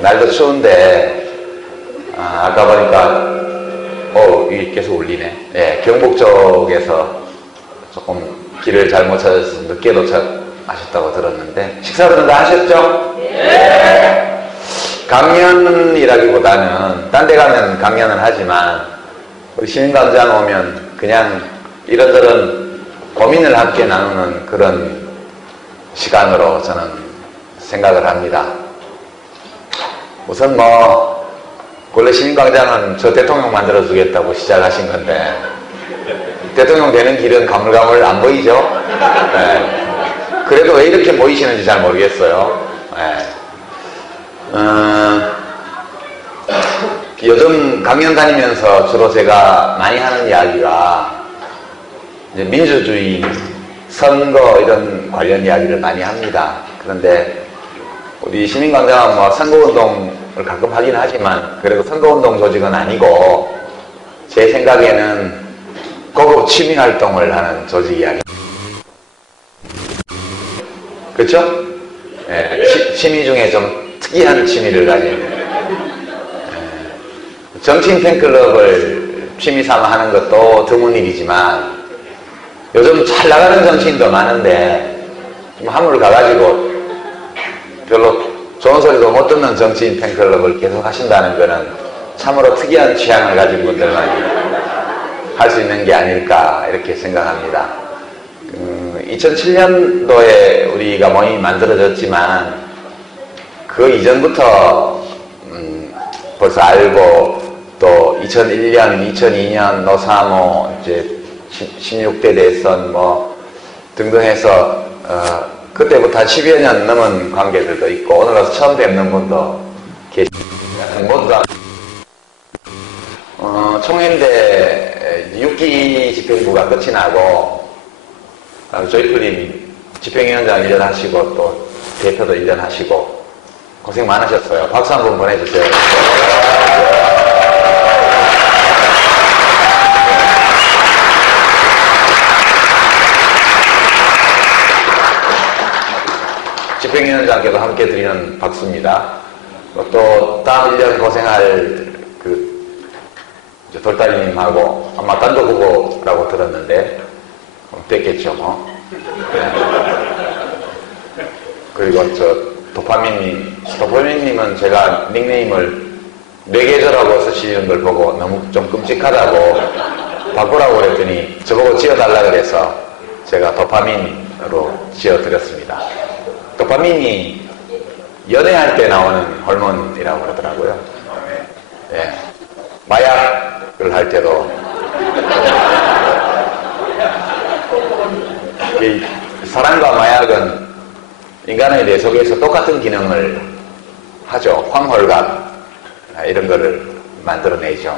날도 추운데, 아까 보니까, 이게 계속 울리네. 예, 경북 쪽에서 조금 길을 잘못 찾아서 늦게 도착하셨다고 들었는데, 식사는 다 하셨죠? 네! 강연이라기보다는, 딴 데 가면 강연은 하지만, 우리 시민광장 오면 그냥 이런저런 고민을 함께 나누는 그런 시간으로 저는 생각을 합니다. 우선 원래 시민광장은 저 대통령 만들어주겠다고 시작하신 건데, 대통령 되는 길은 가물가물 안 보이죠? 네. 그래도 왜 이렇게 모이시는지 잘 모르겠어요. 네. 요즘 강연 다니면서 주로 제가 많이 하는 이야기가 이제 민주주의, 선거 이런 관련 이야기를 많이 합니다. 그런데 우리 시민광장은 선거운동을 가끔 하긴 하지만 그래도 선거운동 조직은 아니고 제 생각에는 고급 취미활동을 하는 조직 이야기. 그렇죠? 네, 취미 중에 좀 특이한 취미를 가진 정치인 팬클럽을 취미 삼아 하는 것도 드문 일이지만 요즘 잘 나가는 정치인도 많은데 좀 한물 가가지고 별로 좋은 소리도 못 듣는 정치인 팬클럽을 계속 하신다는 거는 참으로 특이한 취향을 가진 분들만이 할 수 있는 게 아닐까 이렇게 생각합니다. 2007년도에 우리가 모임이 만들어졌지만 그 이전부터 벌써 알고 또 2001년, 2002년 노사모 이제 16대 대선 등등 해서 그때부터 한 10여 년 넘은 관계들도 있고 오늘 와서 처음 뵙는 분도 계십니다. 모두 다 총회인데 6기 집행부가 끝이 나고 조이프님 집행위원장 1년 하시고 또 대표도 1년 하시고 고생 많으셨어요. 박수 한번 보내주세요. 집행위원장께도 함께 드리는 박수입니다. 또 다음 1년 고생할 돌다리님하고 아마 단독 후보라고 들었는데 됐겠죠 네. 그리고 도파민님은 제가 닉네임을 뇌계절하고 쓰시는 걸 보고 너무 좀 끔찍하다고 바꾸라고 그랬더니 저보고 지어달라 그래서 제가 도파민으로 지어드렸습니다. 도파민이 연애할 때 나오는 호르몬이라고 그러더라고요. 예. 마약을 할 때도 이 사랑과 마약은 인간의 뇌 속에서 똑같은 기능을 하죠. 황홀감 이런 거를 만들어내죠.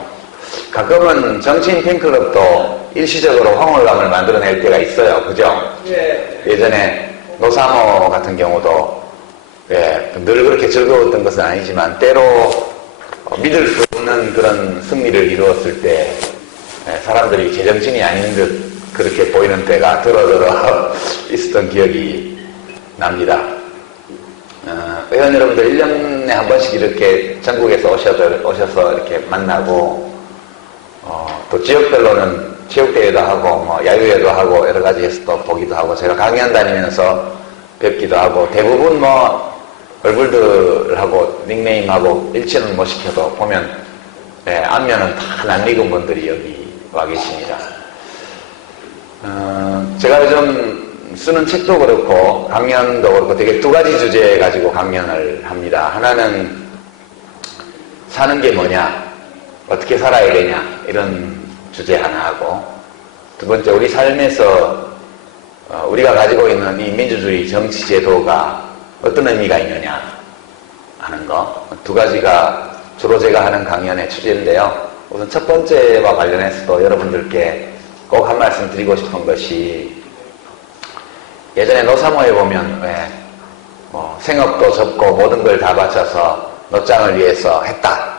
가끔은 정치인 팬클럽도 일시적으로 황홀감을 만들어낼 때가 있어요. 그죠? 예전에 노사모 같은 경우도 늘 그렇게 즐거웠던 것은 아니지만 때로 믿을 수 없는 그런 승리를 이루었을 때 사람들이 제정신이 아닌 듯 그렇게 보이는 때가 들어들어 있었던 기억이 납니다. 의원 여러분들 1년에 한 번씩 이렇게 전국에서 오셔서 이렇게 만나고 또 지역별로는 체육대회도 하고 야유회도 하고 여러 가지 해서 또 보기도 하고 제가 강연 다니면서 뵙기도 하고 대부분 얼굴들하고 닉네임하고 일치는 못 시켜도 보면 안면은 다 낯익은 분들이 여기 와 계십니다. 제가 요즘 쓰는 책도 그렇고 강연도 그렇고 되게 두 가지 주제 가지고 강연을 합니다. 하나는 사는 게 뭐냐, 어떻게 살아야 되냐 이런 주제 하나 하고 두 번째 우리 삶에서 우리가 가지고 있는 이 민주주의 정치 제도가 어떤 의미가 있느냐 하는 거 두 가지가 주로 제가 하는 강연의 주제인데요. 우선 첫 번째와 관련해서도 여러분들께 꼭 한 말씀 드리고 싶은 것이 예전에 노사모에 보면 생업도 접고 모든 걸 다 바쳐서 노장을 위해서 했다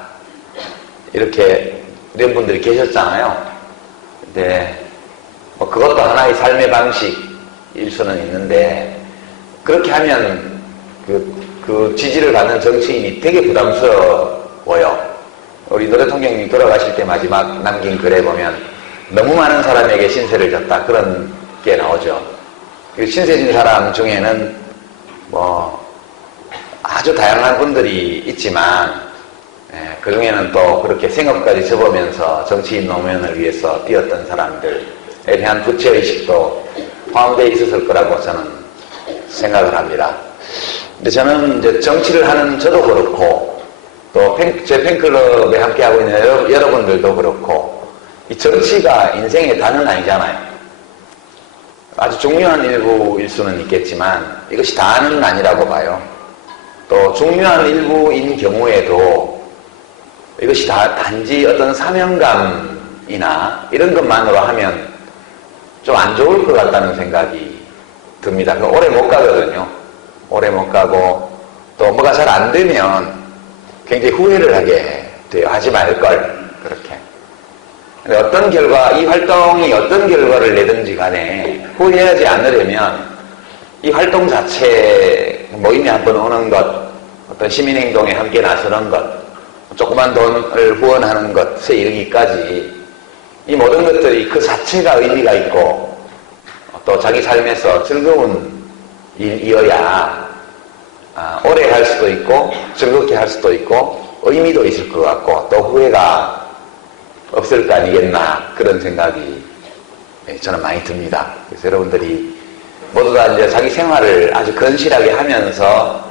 이런 분들이 계셨잖아요. 근데 그것도 하나의 삶의 방식일 수는 있는데 그렇게 하면 그 지지를 받는 정치인이 되게 부담스러워요. 우리 노 대통령님 돌아가실 때 마지막 남긴 글에 보면 너무 많은 사람에게 신세를 졌다 그런 게 나오죠. 그 신세 진 사람 중에는 뭐 아주 다양한 분들이 있지만 그 중에는 또 그렇게 생업까지 접으면서 정치인 노무현을 위해서 뛰었던 사람들에 대한 부채의식도 포함되어 있었을 거라고 저는 생각을 합니다. 근데 저는 이제 정치를 하는 저도 그렇고 또 제 팬클럽에 함께하고 있는 여러분들도 그렇고 이 정치가 인생의 다는 아니잖아요. 아주 중요한 일부일 수는 있겠지만 이것이 다는 아니라고 봐요. 또 중요한 일부인 경우에도 이것이 다 단지 어떤 사명감이나 이런 것만으로 하면 좀 안 좋을 것 같다는 생각이 듭니다. 오래 못 가거든요. 오래 못 가고 또 뭐가 잘 안 되면 굉장히 후회를 하게 돼요. 하지 말걸 그렇게. 어떤 결과, 이 활동이 어떤 결과를 내든지 간에 후회하지 않으려면 이 활동 자체, 모임에 한번 오는 것, 어떤 시민행동에 함께 나서는 것, 조그만 돈을 후원하는 것에 이르기까지 이 모든 것들이 그 자체가 의미가 있고 또 자기 삶에서 즐거운 일이어야 오래 할 수도 있고 즐겁게 할 수도 있고 의미도 있을 것 같고 또 후회가 없을 거 아니겠나 그런 생각이 저는 많이 듭니다. 그래서 여러분들이 모두 다 이제 자기 생활을 아주 건실하게 하면서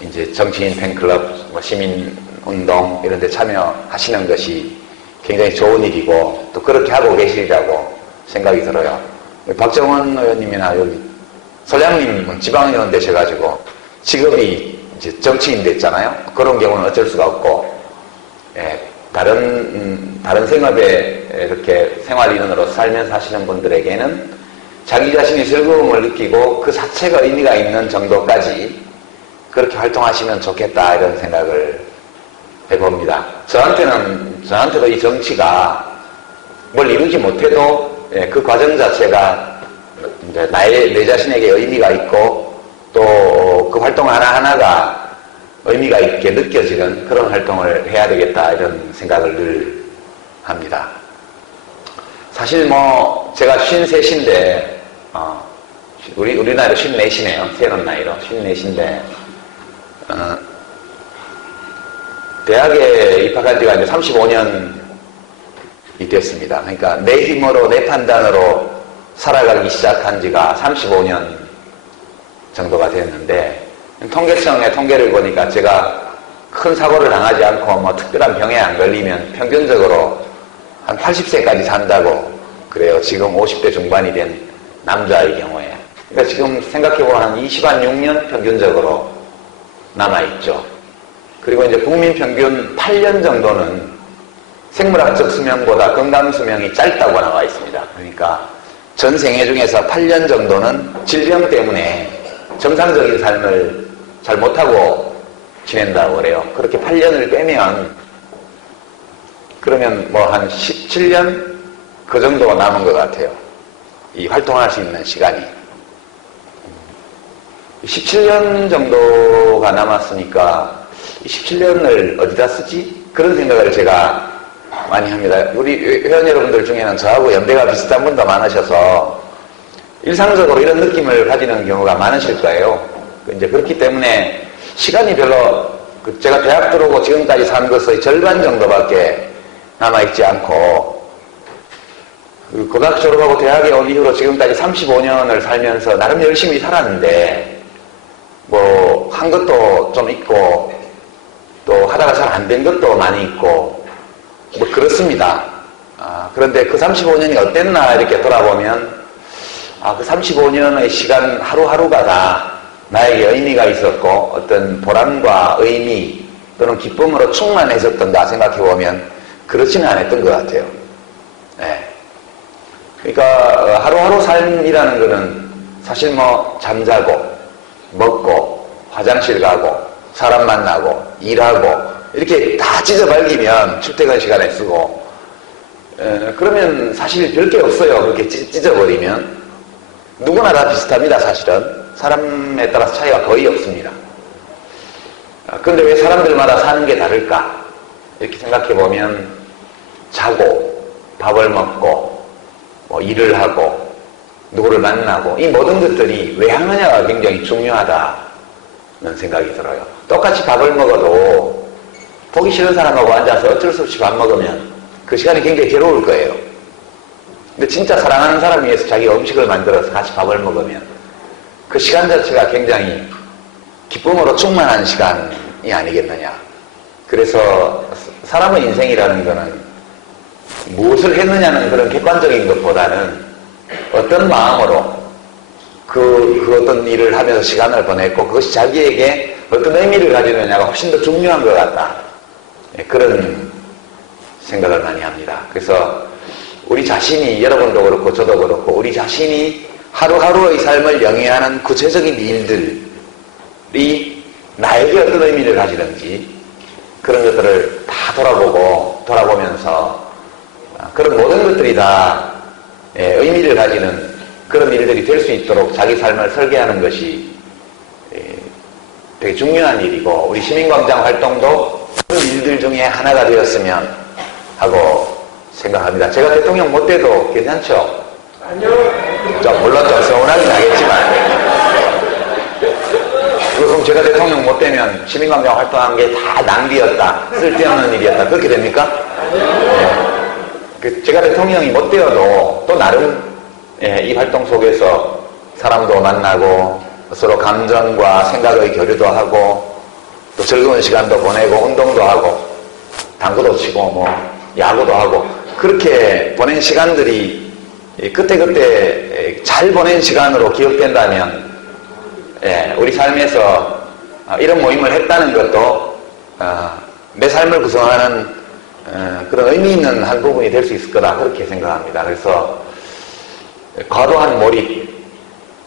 이제 정치인 팬클럽, 뭐 시민운동 이런 데 참여하시는 것이 굉장히 좋은 일이고 또 그렇게 하고 계시리라고 생각이 들어요. 박정원 의원님이나 여기 소장님은 지방의원 되셔가지고 직업이 이제 정치인 됐잖아요. 그런 경우는 어쩔 수가 없고 다른 생업에 이렇게 생활인으로 살면서 하시는 분들에게는 자기 자신이 즐거움을 느끼고 그 자체가 의미가 있는 정도까지 그렇게 활동하시면 좋겠다 이런 생각을 해봅니다. 저한테도 이 정치가 뭘 이루지 못해도 그 과정 자체가 이제 내 자신에게 의미가 있고 또 그 활동 하나하나가 의미가 있게 느껴지는 그런 활동을 해야 되겠다 이런 생각을 늘 합니다. 사실 뭐 제가 53인데 우리 나이로 54시네요. 새로운 나이로 54시인데 대학에 입학한 지가 이제 35년이 됐습니다. 그러니까 내 힘으로 내 판단으로 살아가기 시작한 지가 35년 정도가 됐는데 통계청의 통계를 보니까 제가 큰 사고를 당하지 않고 뭐 특별한 병에 안 걸리면 평균적으로 한 80세까지 산다고 그래요. 지금 50대 중반이 된 남자의 경우에. 그러니까 지금 생각해보면 한 20한 6년 평균적으로 남아있죠. 그리고 이제 국민 평균 8년 정도는 생물학적 수명보다 건강 수명이 짧다고 나와 있습니다. 그러니까 전 생애 중에서 8년 정도는 질병 때문에 정상적인 삶을 잘 못하고 지낸다고 그래요. 그렇게 8년을 빼면 그러면 뭐 한 17년 그 정도 남은 것 같아요. 이 활동할 수 있는 시간이 17년 정도가 남았으니까 17년을 어디다 쓰지? 그런 생각을 제가 많이 합니다. 우리 회원 여러분들 중에는 저하고 연배가 비슷한 분도 많으셔서 일상적으로 이런 느낌을 가지는 경우가 많으실 거예요. 이제 그렇기 때문에 시간이 별로 제가 대학 들어오고 지금까지 산 것의 절반 정도밖에 남아있지 않고 고등학교 졸업하고 대학에 온 이후로 지금까지 35년을 살면서 나름 열심히 살았는데 뭐 한 것도 좀 있고 또 하다가 잘 안 된 것도 많이 있고 뭐 그렇습니다. 그런데 그 35년이 어땠나 이렇게 돌아보면 그 35년의 시간 하루하루가 다 나에게 의미가 있었고 어떤 보람과 의미 또는 기쁨으로 충만해졌던가 생각해보면 그렇지는 않았던 것 같아요. 네. 그러니까 하루하루 삶이라는 거는 사실 뭐 잠자고 먹고 화장실 가고 사람 만나고 일하고 이렇게 다 찢어발기면 출퇴근 시간에 쓰고 그러면 사실 별게 없어요. 그렇게 찢어버리면 누구나 다 비슷합니다. 사실은 사람에 따라서 차이가 거의 없습니다. 근데 왜 사람들마다 사는 게 다를까? 이렇게 생각해 보면 자고 밥을 먹고 뭐 일을 하고 누구를 만나고 이 모든 것들이 왜 하느냐가 굉장히 중요하다는 생각이 들어요. 똑같이 밥을 먹어도 보기 싫은 사람하고 앉아서 어쩔 수 없이 밥 먹으면 그 시간이 굉장히 괴로울 거예요. 근데 진짜 사랑하는 사람 위해서 자기가 음식을 만들어서 같이 밥을 먹으면 그 시간 자체가 굉장히 기쁨으로 충만한 시간이 아니겠느냐. 그래서 사람의 인생이라는 것은 무엇을 했느냐는 그런 객관적인 것보다는 어떤 마음으로 그 어떤 일을 하면서 시간을 보냈고 그것이 자기에게 어떤 의미를 가지느냐가 훨씬 더 중요한 것 같다. 그런 생각을 많이 합니다. 그래서 우리 자신이, 여러분도 그렇고 저도 그렇고 우리 자신이 하루하루의 삶을 영위하는 구체적인 일들이 나에게 어떤 의미를 가지는지 그런 것들을 다 돌아보면서 그런 모든 것들이 다 의미를 가지는 그런 일들이 될 수 있도록 자기 삶을 설계하는 것이 되게 중요한 일이고 우리 시민광장 활동도 그런 일들 중에 하나가 되었으면 하고 생각합니다. 제가 대통령 못 돼도 괜찮죠? 아니요. 물론 좀 서운하긴 하겠지만 그럼 제가 대통령 못 되면 시민광장 활동한 게 다 낭비였다, 쓸데없는 일이었다 그렇게 됩니까? 네. 제가 대통령이 못 되어도 또 나름 이 활동 속에서 사람도 만나고 서로 감정과 생각의 교류도 하고 또 즐거운 시간도 보내고 운동도 하고 당구도 치고 뭐 야구도 하고 그렇게 보낸 시간들이 그때그때 잘 보낸 시간으로 기억된다면 우리 삶에서 이런 모임을 했다는 것도 내 삶을 구성하는 그런 의미 있는 한 부분이 될 수 있을 거다 그렇게 생각합니다. 그래서 과도한 몰입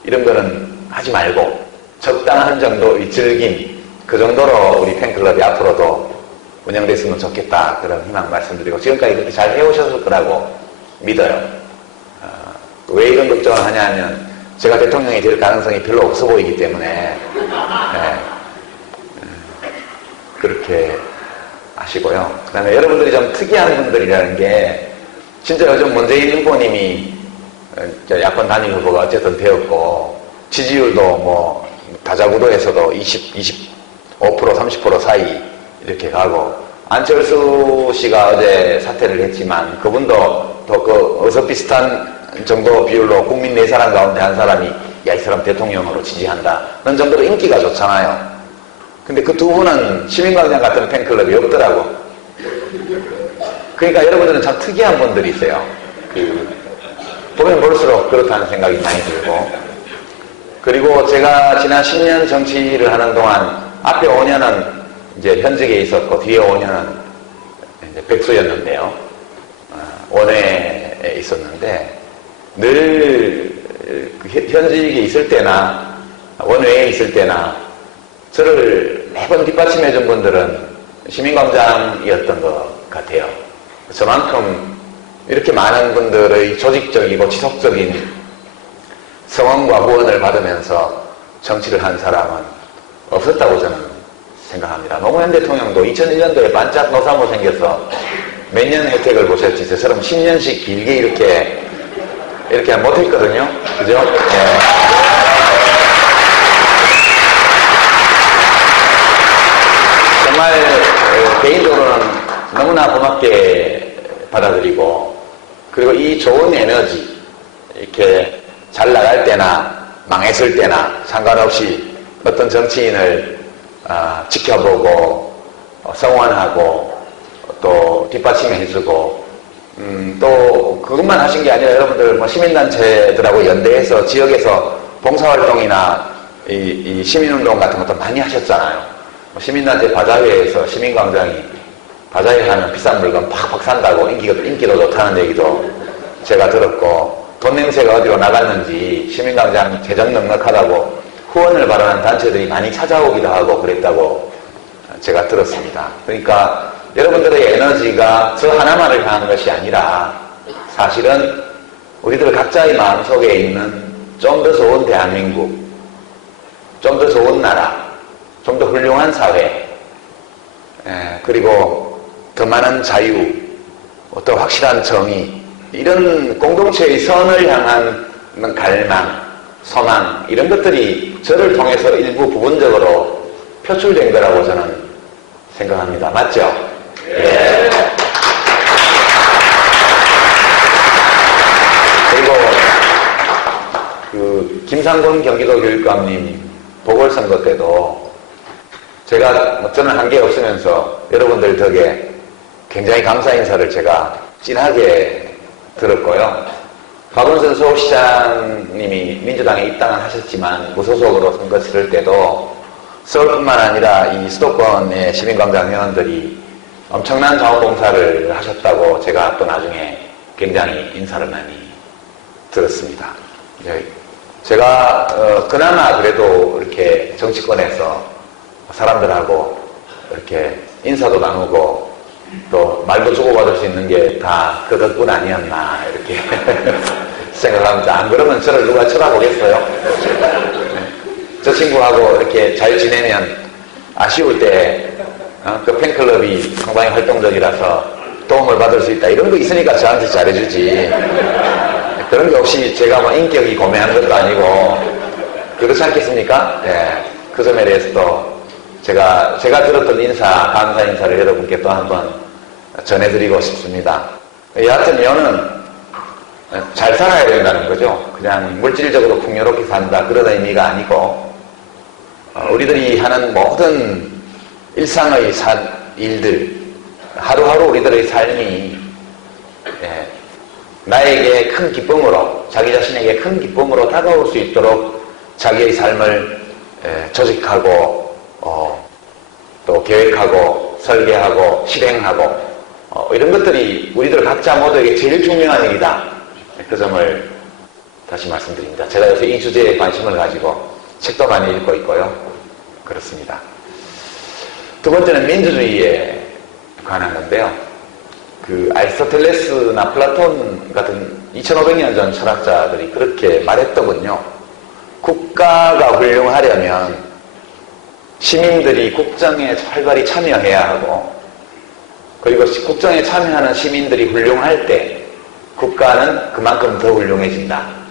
이런 거는 하지 말고 적당한 정도의 즐김 그 정도로 우리 팬클럽이 앞으로도 운영됐으면 좋겠다 그런 희망 말씀드리고 지금까지 그렇게 잘 해오셨을 거라고 믿어요. 왜 이런 걱정을 하냐 하면 제가 대통령이 될 가능성이 별로 없어 보이기 때문에 그렇게 하시고요. 그 다음에 여러분들이 좀 특이한 분들이라는 게 진짜 요즘 문재인 후보님이 야권 단일 후보가 어쨌든 되었고 지지율도 뭐 다자구도에서도 25% 30% 사이 이렇게 가고 안철수 씨가 어제 사퇴를 했지만 그분도 더 그 어서 비슷한 정도 비율로 국민 4사람 가운데 한 사람이 야, 이 사람 대통령으로 지지한다 그런 정도로 인기가 좋잖아요. 근데 그 두 분은 시민광장 같은 팬클럽이 없더라고. 그러니까 여러분들은 참 특이한 분들이 있어요. 보면 볼수록 그렇다는 생각이 많이 들고 그리고 제가 지난 10년 정치를 하는 동안 앞에 5년은 이제 현직에 있었고 뒤에 5년은 이제 백수였는데요. 원외에 있었는데 늘 현직에 있을 때나 원외에 있을 때나 저를 매번 뒷받침해 준 분들은 시민광장이었던 것 같아요. 저만큼 이렇게 많은 분들의 조직적이고 지속적인 성원과 후원을 받으면서 정치를 한 사람은 없었다고 저는 생각합니다. 노무현 대통령도 2001년도에 반짝 노사모 생겨서 몇 년 혜택을 보셨지 저처럼 10년씩 길게 이렇게 못했거든요. 그죠? 네. 정말 개인적으로는 너무나 고맙게 받아들이고 그리고 이 좋은 에너지 이렇게 잘 나갈 때나 망했을 때나 상관없이 어떤 정치인을 지켜보고 성원하고 또 뒷받침해 해주고 또 그것만 하신 게 아니라 여러분들 뭐 시민단체들하고 연대해서 지역에서 봉사활동이나 이 시민운동 같은 것도 많이 하셨잖아요. 시민단체 바자회에서 시민광장이 바자회 하면 비싼 물건 팍팍 산다고 인기도 좋다는 얘기도 제가 들었고 돈 냄새가 어디로 나갔는지 시민광장 재정 넉넉하다고 후원을 바라는 단체들이 많이 찾아오기도 하고 그랬다고 제가 들었습니다. 그러니까 여러분들의 에너지가 저 하나만을 향한 것이 아니라 사실은 우리들 각자의 마음속에 있는 좀 더 좋은 대한민국, 좀 더 좋은 나라, 좀 더 훌륭한 사회 그리고 더 많은 자유, 더 확실한 정의, 이런 공동체의 선을 향한 갈망, 소망, 이런 것들이 저를 통해서 일부 부분적으로 표출된 거라고 저는 생각합니다. 맞죠? 예. 그리고 김상곤 경기도교육감님 보궐선거 때도 제가 저는 한계 없으면서 여러분들 덕에 굉장히 감사 인사를 제가 진하게 들었고요. 박원순 서울시장님이 민주당에 입당은 하셨지만 무소속으로 선거 치를 때도 서울뿐만 아니라 이 수도권의 시민광장 회원들이 엄청난 자원봉사를 하셨다고 제가 또 나중에 굉장히 인사를 많이 들었습니다. 제가 그나마 그래도 이렇게 정치권에서 사람들하고 이렇게 인사도 나누고 또 말도 주고받을 수 있는 게 다 그 덕분 아니었나 이렇게 생각합니다. 안 그러면 저를 누가 쳐다보겠어요? 저 친구하고 이렇게 잘 지내면 아쉬울 때 그 팬클럽이 상당히 활동적이라서 도움을 받을 수 있다 이런 거 있으니까 저한테 잘해주지. 그런 게 없이 제가 뭐 인격이 고매한 것도 아니고 그렇지 않겠습니까? 네. 그 점에 대해서도 제가 들었던 감사 인사를 여러분께 또 한번 전해드리고 싶습니다. 여하튼 이거는 잘 살아야 된다는 거죠. 그냥 물질적으로 풍요롭게 산다 그런 의미가 아니고 우리들이 하는 모든 일상의 일들 하루하루 우리들의 삶이 나에게 큰 기쁨으로 자기 자신에게 큰 기쁨으로 다가올 수 있도록 자기의 삶을 조직하고 또 계획하고 설계하고 실행하고 이런 것들이 우리들 각자 모두에게 제일 중요한 일이다. 그 점을 다시 말씀드립니다. 제가 요새 이 주제에 관심을 가지고 책도 많이 읽고 있고요. 그렇습니다. 두 번째는 민주주의에 관한 건데요. 아리스토텔레스나 플라톤 같은 2500년 전 철학자들이 그렇게 말했더군요. 국가가 훌륭하려면 시민들이 국정에 활발히 참여해야 하고 그리고 국정에 참여하는 시민들이 훌륭할 때 국가는 그만큼 더 훌륭해진다.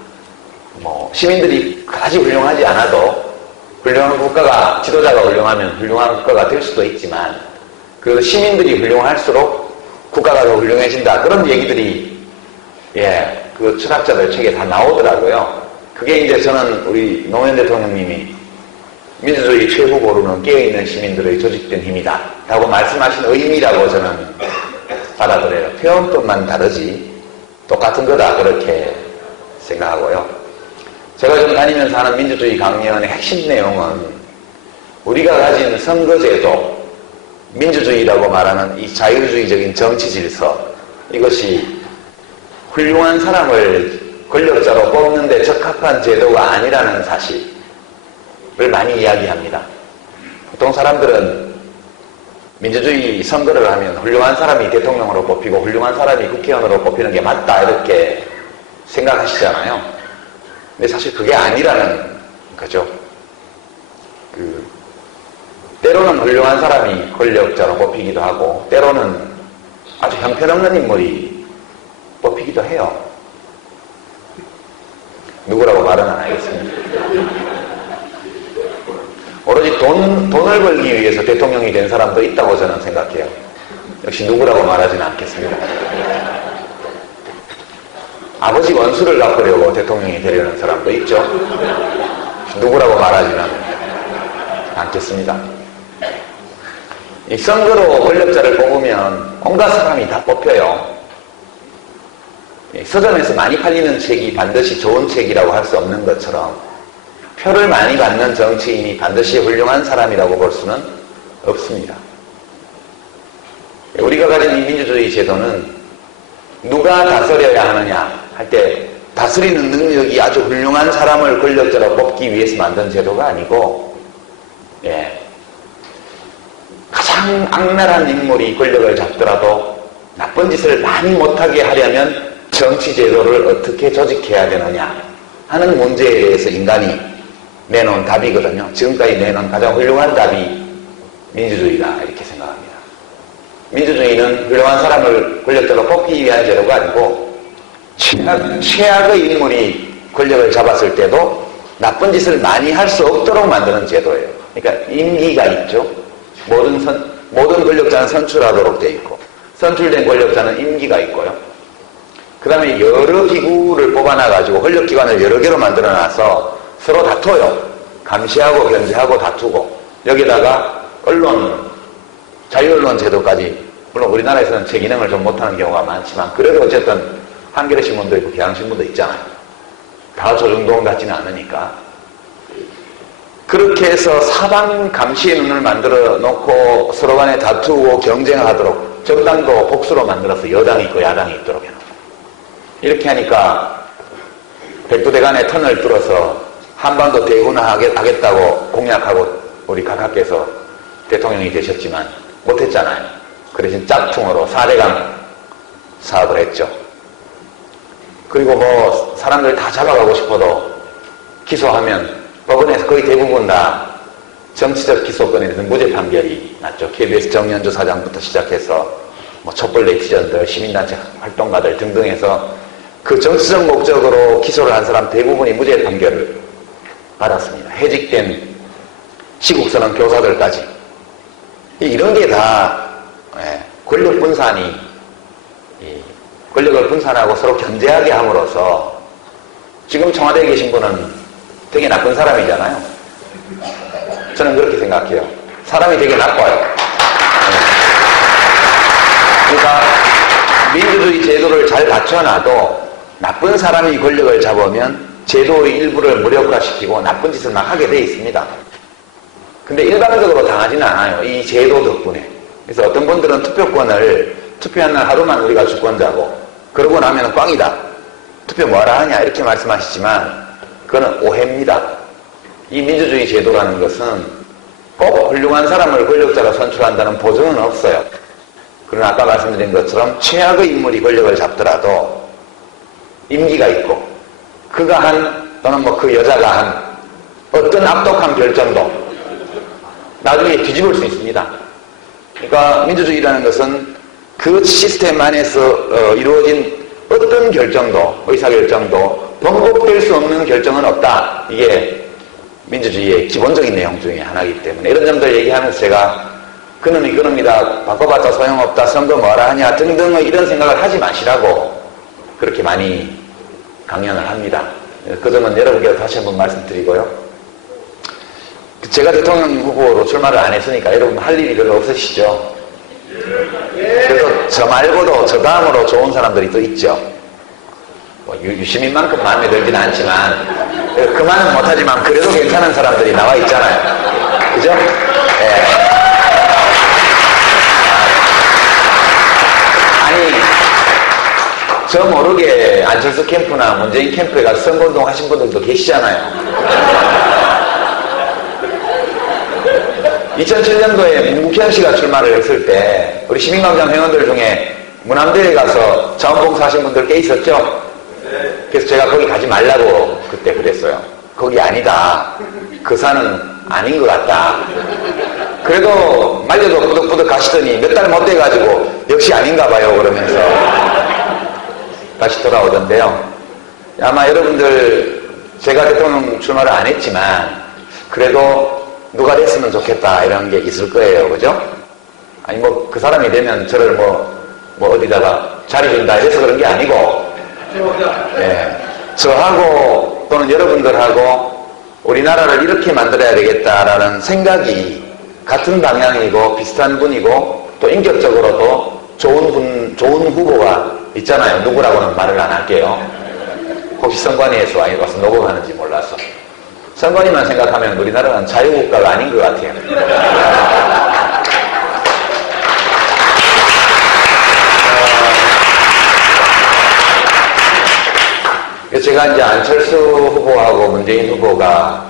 시민들이 그다지 훌륭하지 않아도 훌륭한 국가가 지도자가 훌륭하면 훌륭한 국가가 될 수도 있지만 그 시민들이 훌륭할수록 국가가 더 훌륭해진다. 그런 얘기들이 그 철학자들 책에 다 나오더라고요. 그게 이제 저는 우리 노무현 대통령님이 민주주의 최후보루는 깨어있는 시민들의 조직된 힘이다 라고 말씀하신 의미라고 저는 받아들여요. 표현법만 다르지 똑같은 거다 그렇게 생각하고요. 제가 좀 다니면서 하는 민주주의 강연의 핵심 내용은 우리가 가진 선거제도 민주주의라고 말하는 이 자유주의적인 정치 질서 이것이 훌륭한 사람을 권력자로 뽑는 데 적합한 제도가 아니라는 사실을 많이 이야기합니다. 보통 사람들은 민주주의 선거를 하면 훌륭한 사람이 대통령으로 뽑히고 훌륭한 사람이 국회의원으로 뽑히는 게 맞다 이렇게 생각하시잖아요. 근데 사실 그게 아니라는 거죠. 때로는 훌륭한 사람이 권력자로 뽑히기도 하고 때로는 아주 형편없는 인물이 뽑히기도 해요. 누구라고 말은 안 하겠습니다. 오로지 돈을 벌기 위해서 대통령이 된 사람도 있다고 저는 생각해요. 역시 누구라고 말하지는 않겠습니다. 아버지 원수를 갚으려고 대통령이 되려는 사람도 있죠. 누구라고 말하지는 않겠습니다. 이 선거로 권력자를 뽑으면 온갖 사람이 다 뽑혀요. 서점에서 많이 팔리는 책이 반드시 좋은 책이라고 할 수 없는 것처럼 표를 많이 받는 정치인이 반드시 훌륭한 사람이라고 볼 수는 없습니다. 우리가 가진 이 민주주의 제도는 누가 다스려야 하느냐 할 때 다스리는 능력이 아주 훌륭한 사람을 권력자로 뽑기 위해서 만든 제도가 아니고 가장 악랄한 인물이 권력을 잡더라도 나쁜 짓을 많이 못하게 하려면 정치 제도를 어떻게 조직해야 되느냐 하는 문제에 대해서 인간이 내놓은 답이거든요. 지금까지 내놓은 가장 훌륭한 답이 민주주의다 이렇게 생각합니다. 민주주의는 훌륭한 사람을 권력자로 뽑기 위한 제도가 아니고 최악의 인물이 권력을 잡았을 때도 나쁜 짓을 많이 할 수 없도록 만드는 제도예요. 그러니까 임기가 있죠. 모든 권력자는 선출하도록 돼 있고 선출된 권력자는 임기가 있고요. 그 다음에 여러 기구를 뽑아놔가지고 권력기관을 여러 개로 만들어놔서 서로 다퉈요. 감시하고 견제하고 다투고 여기다가 자유언론 제도까지 물론 우리나라에서는 제 기능을 좀 못하는 경우가 많지만 그래도 어쨌든 한겨레 신문도 있고 경향신문도 있잖아요. 다 조중동 같지는 않으니까 그렇게 해서 사방 감시의 눈을 만들어 놓고 서로 간에 다투고 경쟁하도록 정당도 복수로 만들어서 여당이 있고 야당이 있도록 해놓고 이렇게 하니까 백두대간의 턴을 뚫어서 한반도 대군하겠다고 공약하고 우리 각하께서 대통령이 되셨지만 못했잖아요. 그 대신 짝퉁으로 4대강 사업을 했죠. 그리고 뭐 사람들 다 잡아가고 싶어도 기소하면 법원에서 거의 대부분 다 정치적 기소권에 대해서 무죄 판결이 났죠. KBS 정연주 사장부터 시작해서 뭐 촛불 네티즌들, 시민단체 활동가들 등등 해서 그 정치적 목적으로 기소를 한 사람 대부분이 무죄 판결을 받았습니다. 해직된 시국선언 교사들까지. 이런 게 다 권력 분산이 권력을 분산하고 서로 견제하게 함으로써 지금 청와대에 계신 분은 되게 나쁜 사람이잖아요. 저는 그렇게 생각해요. 사람이 되게 나빠요. 그러니까 민주주의 제도를 잘 갖춰놔도 나쁜 사람이 권력을 잡으면 제도의 일부를 무력화시키고 나쁜 짓을 막 하게 돼 있습니다. 근데 일반적으로 당하지는 않아요. 이 제도 덕분에. 그래서 어떤 분들은 투표권을 투표한 날 하루만 우리가 주권자고 그러고 나면 꽝이다. 투표 뭐하러 하냐 이렇게 말씀하시지만 그거는 오해입니다. 이 민주주의 제도라는 것은 꼭 훌륭한 사람을 권력자로 선출한다는 보증은 없어요. 그러나 아까 말씀드린 것처럼 최악의 인물이 권력을 잡더라도 임기가 있고 그가 한 또는 뭐 그 여자가 한 어떤 압독한 결정도 나중에 뒤집을 수 있습니다. 그러니까 민주주의라는 것은 그 시스템 안에서 이루어진 어떤 결정도, 의사결정도 번복될 수 없는 결정은 없다. 이게 민주주의의 기본적인 내용 중에 하나이기 때문에 이런 점들 얘기하면서 제가 그놈이 그놈이다, 바꿔봤자 소용없다, 선거 뭐하라 하냐 등등의 이런 생각을 하지 마시라고 그렇게 많이 강연을 합니다. 그 점은 여러분께 다시 한번 말씀드리고요. 제가 대통령 후보로 출마를 안 했으니까 여러분 할 일이 별로 없으시죠? 그래서 저 말고도 저 다음으로 좋은 사람들이 또 있죠. 뭐 유시민만큼 마음에 들지는 않지만 그만은 못하지만 그래도 괜찮은 사람들이 나와 있잖아요. 그죠? 네. 아니 저 모르게 안철수 캠프나 문재인 캠프에 가서 선거운동 하신 분들도 계시잖아요. 2007년도에 문국현 씨가 출마를 했을 때 우리 시민광장 회원들 중에 문암대에 가서 자원봉사 하신 분들 꽤 있었죠? 그래서 제가 거기 가지 말라고 그때 그랬어요. 거기 아니다. 그 산은 아닌 것 같다. 그래도 말려도 부득부득 가시더니 몇 달 못 돼가지고 역시 아닌가 봐요 그러면서 다시 돌아오던데요. 아마 여러분들 제가 대통령 출마를 안 했지만 그래도 누가 됐으면 좋겠다 이런 게 있을 거예요. 그죠? 아니 뭐 그 사람이 되면 저를 뭐 어디다가 자리 준다 해서 그런 게 아니고 네, 저하고 또는 여러분들하고 우리나라를 이렇게 만들어야 되겠다라는 생각이 같은 방향이고 비슷한 분이고 또 인격적으로도 좋은 후보가 있잖아요. 누구라고는 말을 안 할게요. 혹시 선관위에서 와서 녹음하는지 몰라서. 선관위만 생각하면 우리나라는 자유국가가 아닌 것 같아요. 제가 이제 안철수 후보하고 문재인 후보가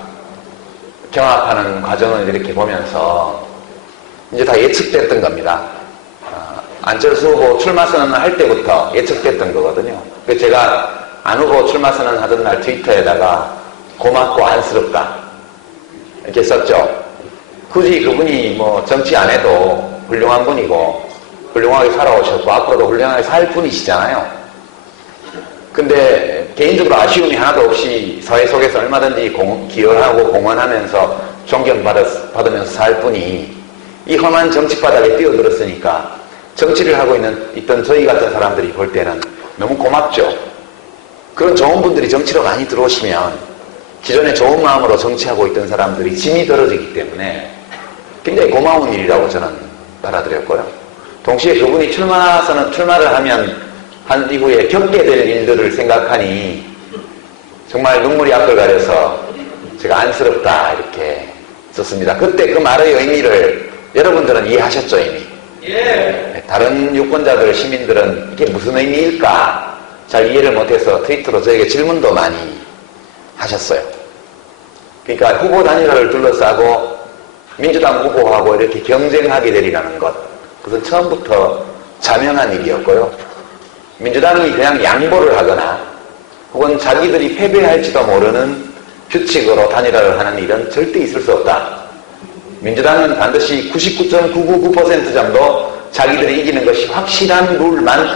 경합하는 과정을 이렇게 보면서 이제 다 예측됐던 겁니다. 안철수 후보 출마 선언을 할 때부터 예측됐던 거거든요. 그래서 제가 안 후보 출마 선언 하던 날 트위터에다가 고맙고 안쓰럽다 이렇게 썼죠. 굳이 그분이 뭐 정치 안 해도 훌륭한 분이고 훌륭하게 살아오셨고 앞으로도 훌륭하게 살 분이시잖아요. 근데 개인적으로 아쉬움이 하나도 없이 사회 속에서 얼마든지 기여하고 공헌하면서 존경받으면서 살 분이 이 험한 정치 바닥에 뛰어들었으니까 정치를 하고 있던 저희 같은 사람들이 볼 때는 너무 고맙죠. 그런 좋은 분들이 정치로 많이 들어오시면 기존에 좋은 마음으로 정치하고 있던 사람들이 짐이 덜어지기 때문에 굉장히 고마운 일이라고 저는 받아들였고요. 동시에 그분이 출마를 하면 한 이후에 겪게 될 일들을 생각하니 정말 눈물이 앞을 가려서 제가 안쓰럽다 이렇게 썼습니다. 그때 그 말의 의미를 여러분들은 이해하셨죠 이미? 예. 다른 유권자들, 시민들은 이게 무슨 의미일까 잘 이해를 못해서 트위터로 저에게 질문도 많이 하셨어요. 그러니까 후보 단일화를 둘러싸고 민주당 후보하고 이렇게 경쟁하게 되리라는 것, 그것은 처음부터 자명한 일이었고요. 민주당이 그냥 양보를 하거나 혹은 자기들이 패배할지도 모르는 규칙으로 단일화를 하는 일은 절대 있을 수 없다. 민주당은 반드시 99.999% 정도 자기들이 이기는 것이 확실한 룰만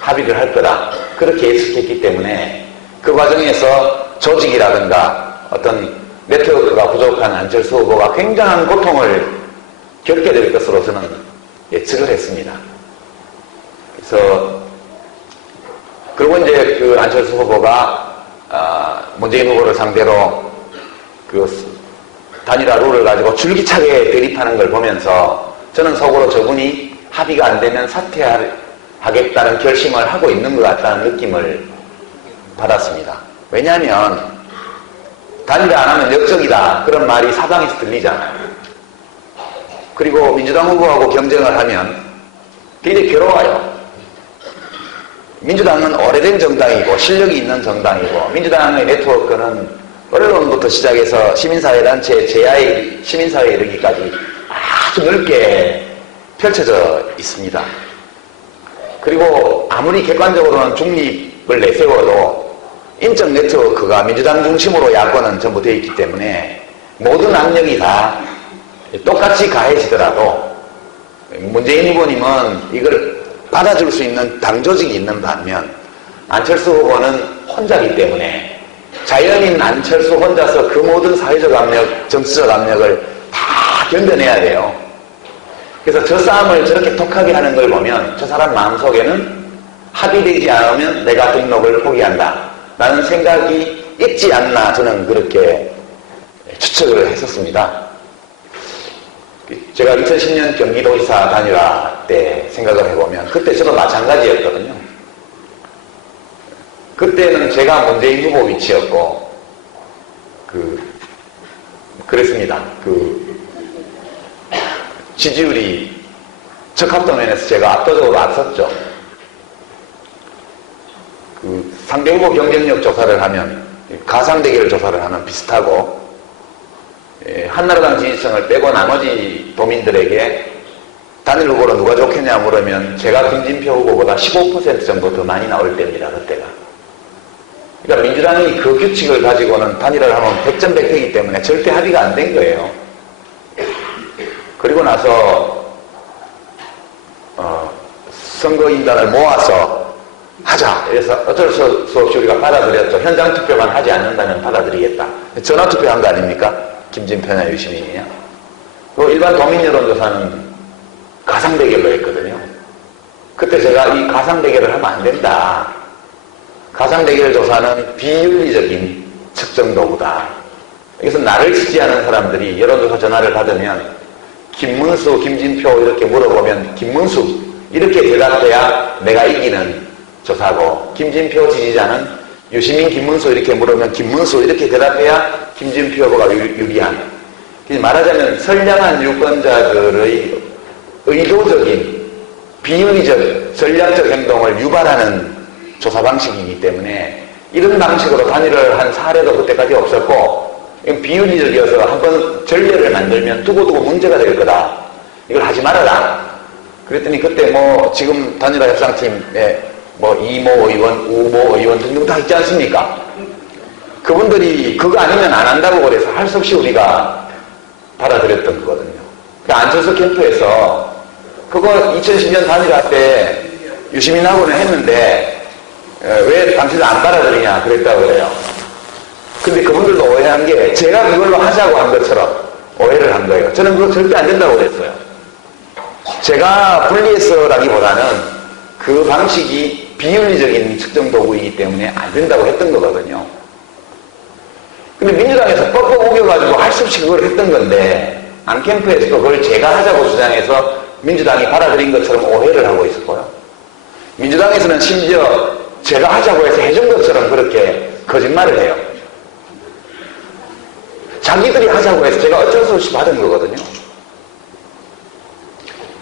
합의를 할 거다. 그렇게 예측했기 때문에 그 과정에서 조직이라든가 어떤 네트워크가 부족한 안철수 후보가 굉장한 고통을 겪게 될 것으로 저는 예측을 했습니다. 그래서 그리고 이제 그 안철수 후보가 문재인 후보를 상대로 그 단일화 룰을 가지고 줄기차게 대립하는 걸 보면서 저는 속으로 저분이 합의가 안 되면 사퇴하겠다는 결심을 하고 있는 것 같다는 느낌을 받았습니다. 왜냐하면 단일화 안 하면 역적이다 그런 말이 사방에서 들리잖아요. 그리고 민주당 후보하고 경쟁을 하면 굉장히 괴로워요. 민주당은 오래된 정당이고 실력이 있는 정당이고 민주당의 네트워크는 언론부터 시작해서 시민사회단체, 제야의 시민사회에 이르기까지 아주 넓게 펼쳐져 있습니다. 그리고 아무리 객관적으로는 중립을 내세워도 인적 네트워크가 민주당 중심으로 야권은 전부 되어 있기 때문에 모든 압력이 다 똑같이 가해지더라도 문재인 후보님은 이걸 받아줄 수 있는 당 조직이 있는 반면 안철수 후보는 혼자기 때문에 자연인 안철수 혼자서 그 모든 사회적 압력, 정치적 압력을 다 견뎌내야 돼요. 그래서 저 싸움을 저렇게 독하게 하는 걸 보면 저 사람 마음속에는 합의되지 않으면 내가 등록을 포기한다 라는 생각이 있지 않나 저는 그렇게 추측을 했었습니다. 제가 2010년 경기도지사 단일화 때 생각을 해보면 그때 저도 마찬가지였거든요. 그때는 제가 문재인 후보 위치였고 그랬습니다. 지지율이 적합도면에서 제가 압도적으로 앞섰죠. 상대 후보 경쟁력 조사를 하면 가상대결 조사를 하면 비슷하고 한나라당 지지층을 빼고 나머지 도민들에게 단일 후보로 누가 좋겠냐 물으면 제가 김진표 후보보다 15% 정도 더 많이 나올 때입니다. 그때가. 그러니까 민주당이 그 규칙을 가지고는 단일화를 하면 100점100패이기 때문에 절대 합의가 안 된 거예요. 그리고 나서 선거인단을 모아서 하자. 그래서 어쩔 수 없이 우리가 받아들였죠. 현장 투표만 하지 않는다면 받아들이겠다. 전화 투표한 거 아닙니까? 김진표냐 유시민이냐. 그리고 일반 도민 여론조사는 가상대결로 했거든요. 그때 제가 이 가상대결을 하면 안 된다. 가상대결 조사는 비윤리적인 측정 도구다. 그래서 나를 지지하는 사람들이 여론조사 전화를 받으면 김문수, 김진표 이렇게 물어보면 김문수 이렇게 대답해야 내가 이기는 조사고 김진표 지지자는 유시민, 김문수 이렇게 물으면 김문수 이렇게 대답해야 김진표 후보가 유리한. 말하자면 선량한 유권자들의 의도적인 비윤리적 전략적 행동을 유발하는 조사 방식이기 때문에 이런 방식으로 단일을 한 사례도 그때까지 없었고 비윤리적이어서 한번 전례를 만들면 두고두고 문제가 될 거다. 이걸 하지 말아라. 그랬더니 그때 지금 단일화 협상팀에 이모 의원, 우모 의원 등등 다 있지 않습니까? 그분들이 그거 아니면 안 한다고 그래서 할 수 없이 우리가 받아들였던 거거든요. 안철수 캠프에서 그거 2010년 단일화 때 유시민하고는 했는데 왜 당신들 안 받아들이냐 그랬다고 그래요. 근데 그분들도 오해한 게 제가 그걸로 하자고 한 것처럼 오해를 한 거예요. 저는 그거 절대 안 된다고 그랬어요. 제가 분리해서라기보다는 그 방식이 비윤리적인 측정 도구이기 때문에 안 된다고 했던 거거든요. 근데 민주당에서 뻑뻑 우겨가지고 할 수 없이 그걸 했던 건데 안캠프에서도 그걸 제가 하자고 주장해서 민주당이 받아들인 것처럼 오해를 하고 있었고요. 민주당에서는 심지어 제가 하자고 해서 해준 것처럼 그렇게 거짓말을 해요. 자기들이 하자고 해서 제가 어쩔 수 없이 받은 거거든요.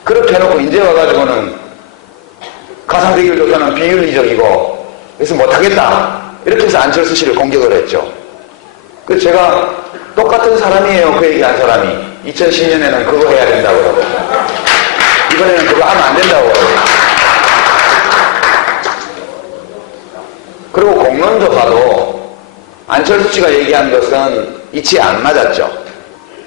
그렇게 해놓고 이제 와가지고는 가상대결 조사는 비윤리적이고 그래서 못하겠다 이렇게 해서 안철수 씨를 공격을 했죠. 그래서 제가 똑같은 사람이에요. 그 얘기한 사람이 2010년에는 그거 해야 된다고 그러고 이번에는 그거 하면 안 된다고 그러고 그리고 공론조사도 안철수 씨가 얘기한 것은 이치에 안 맞았죠.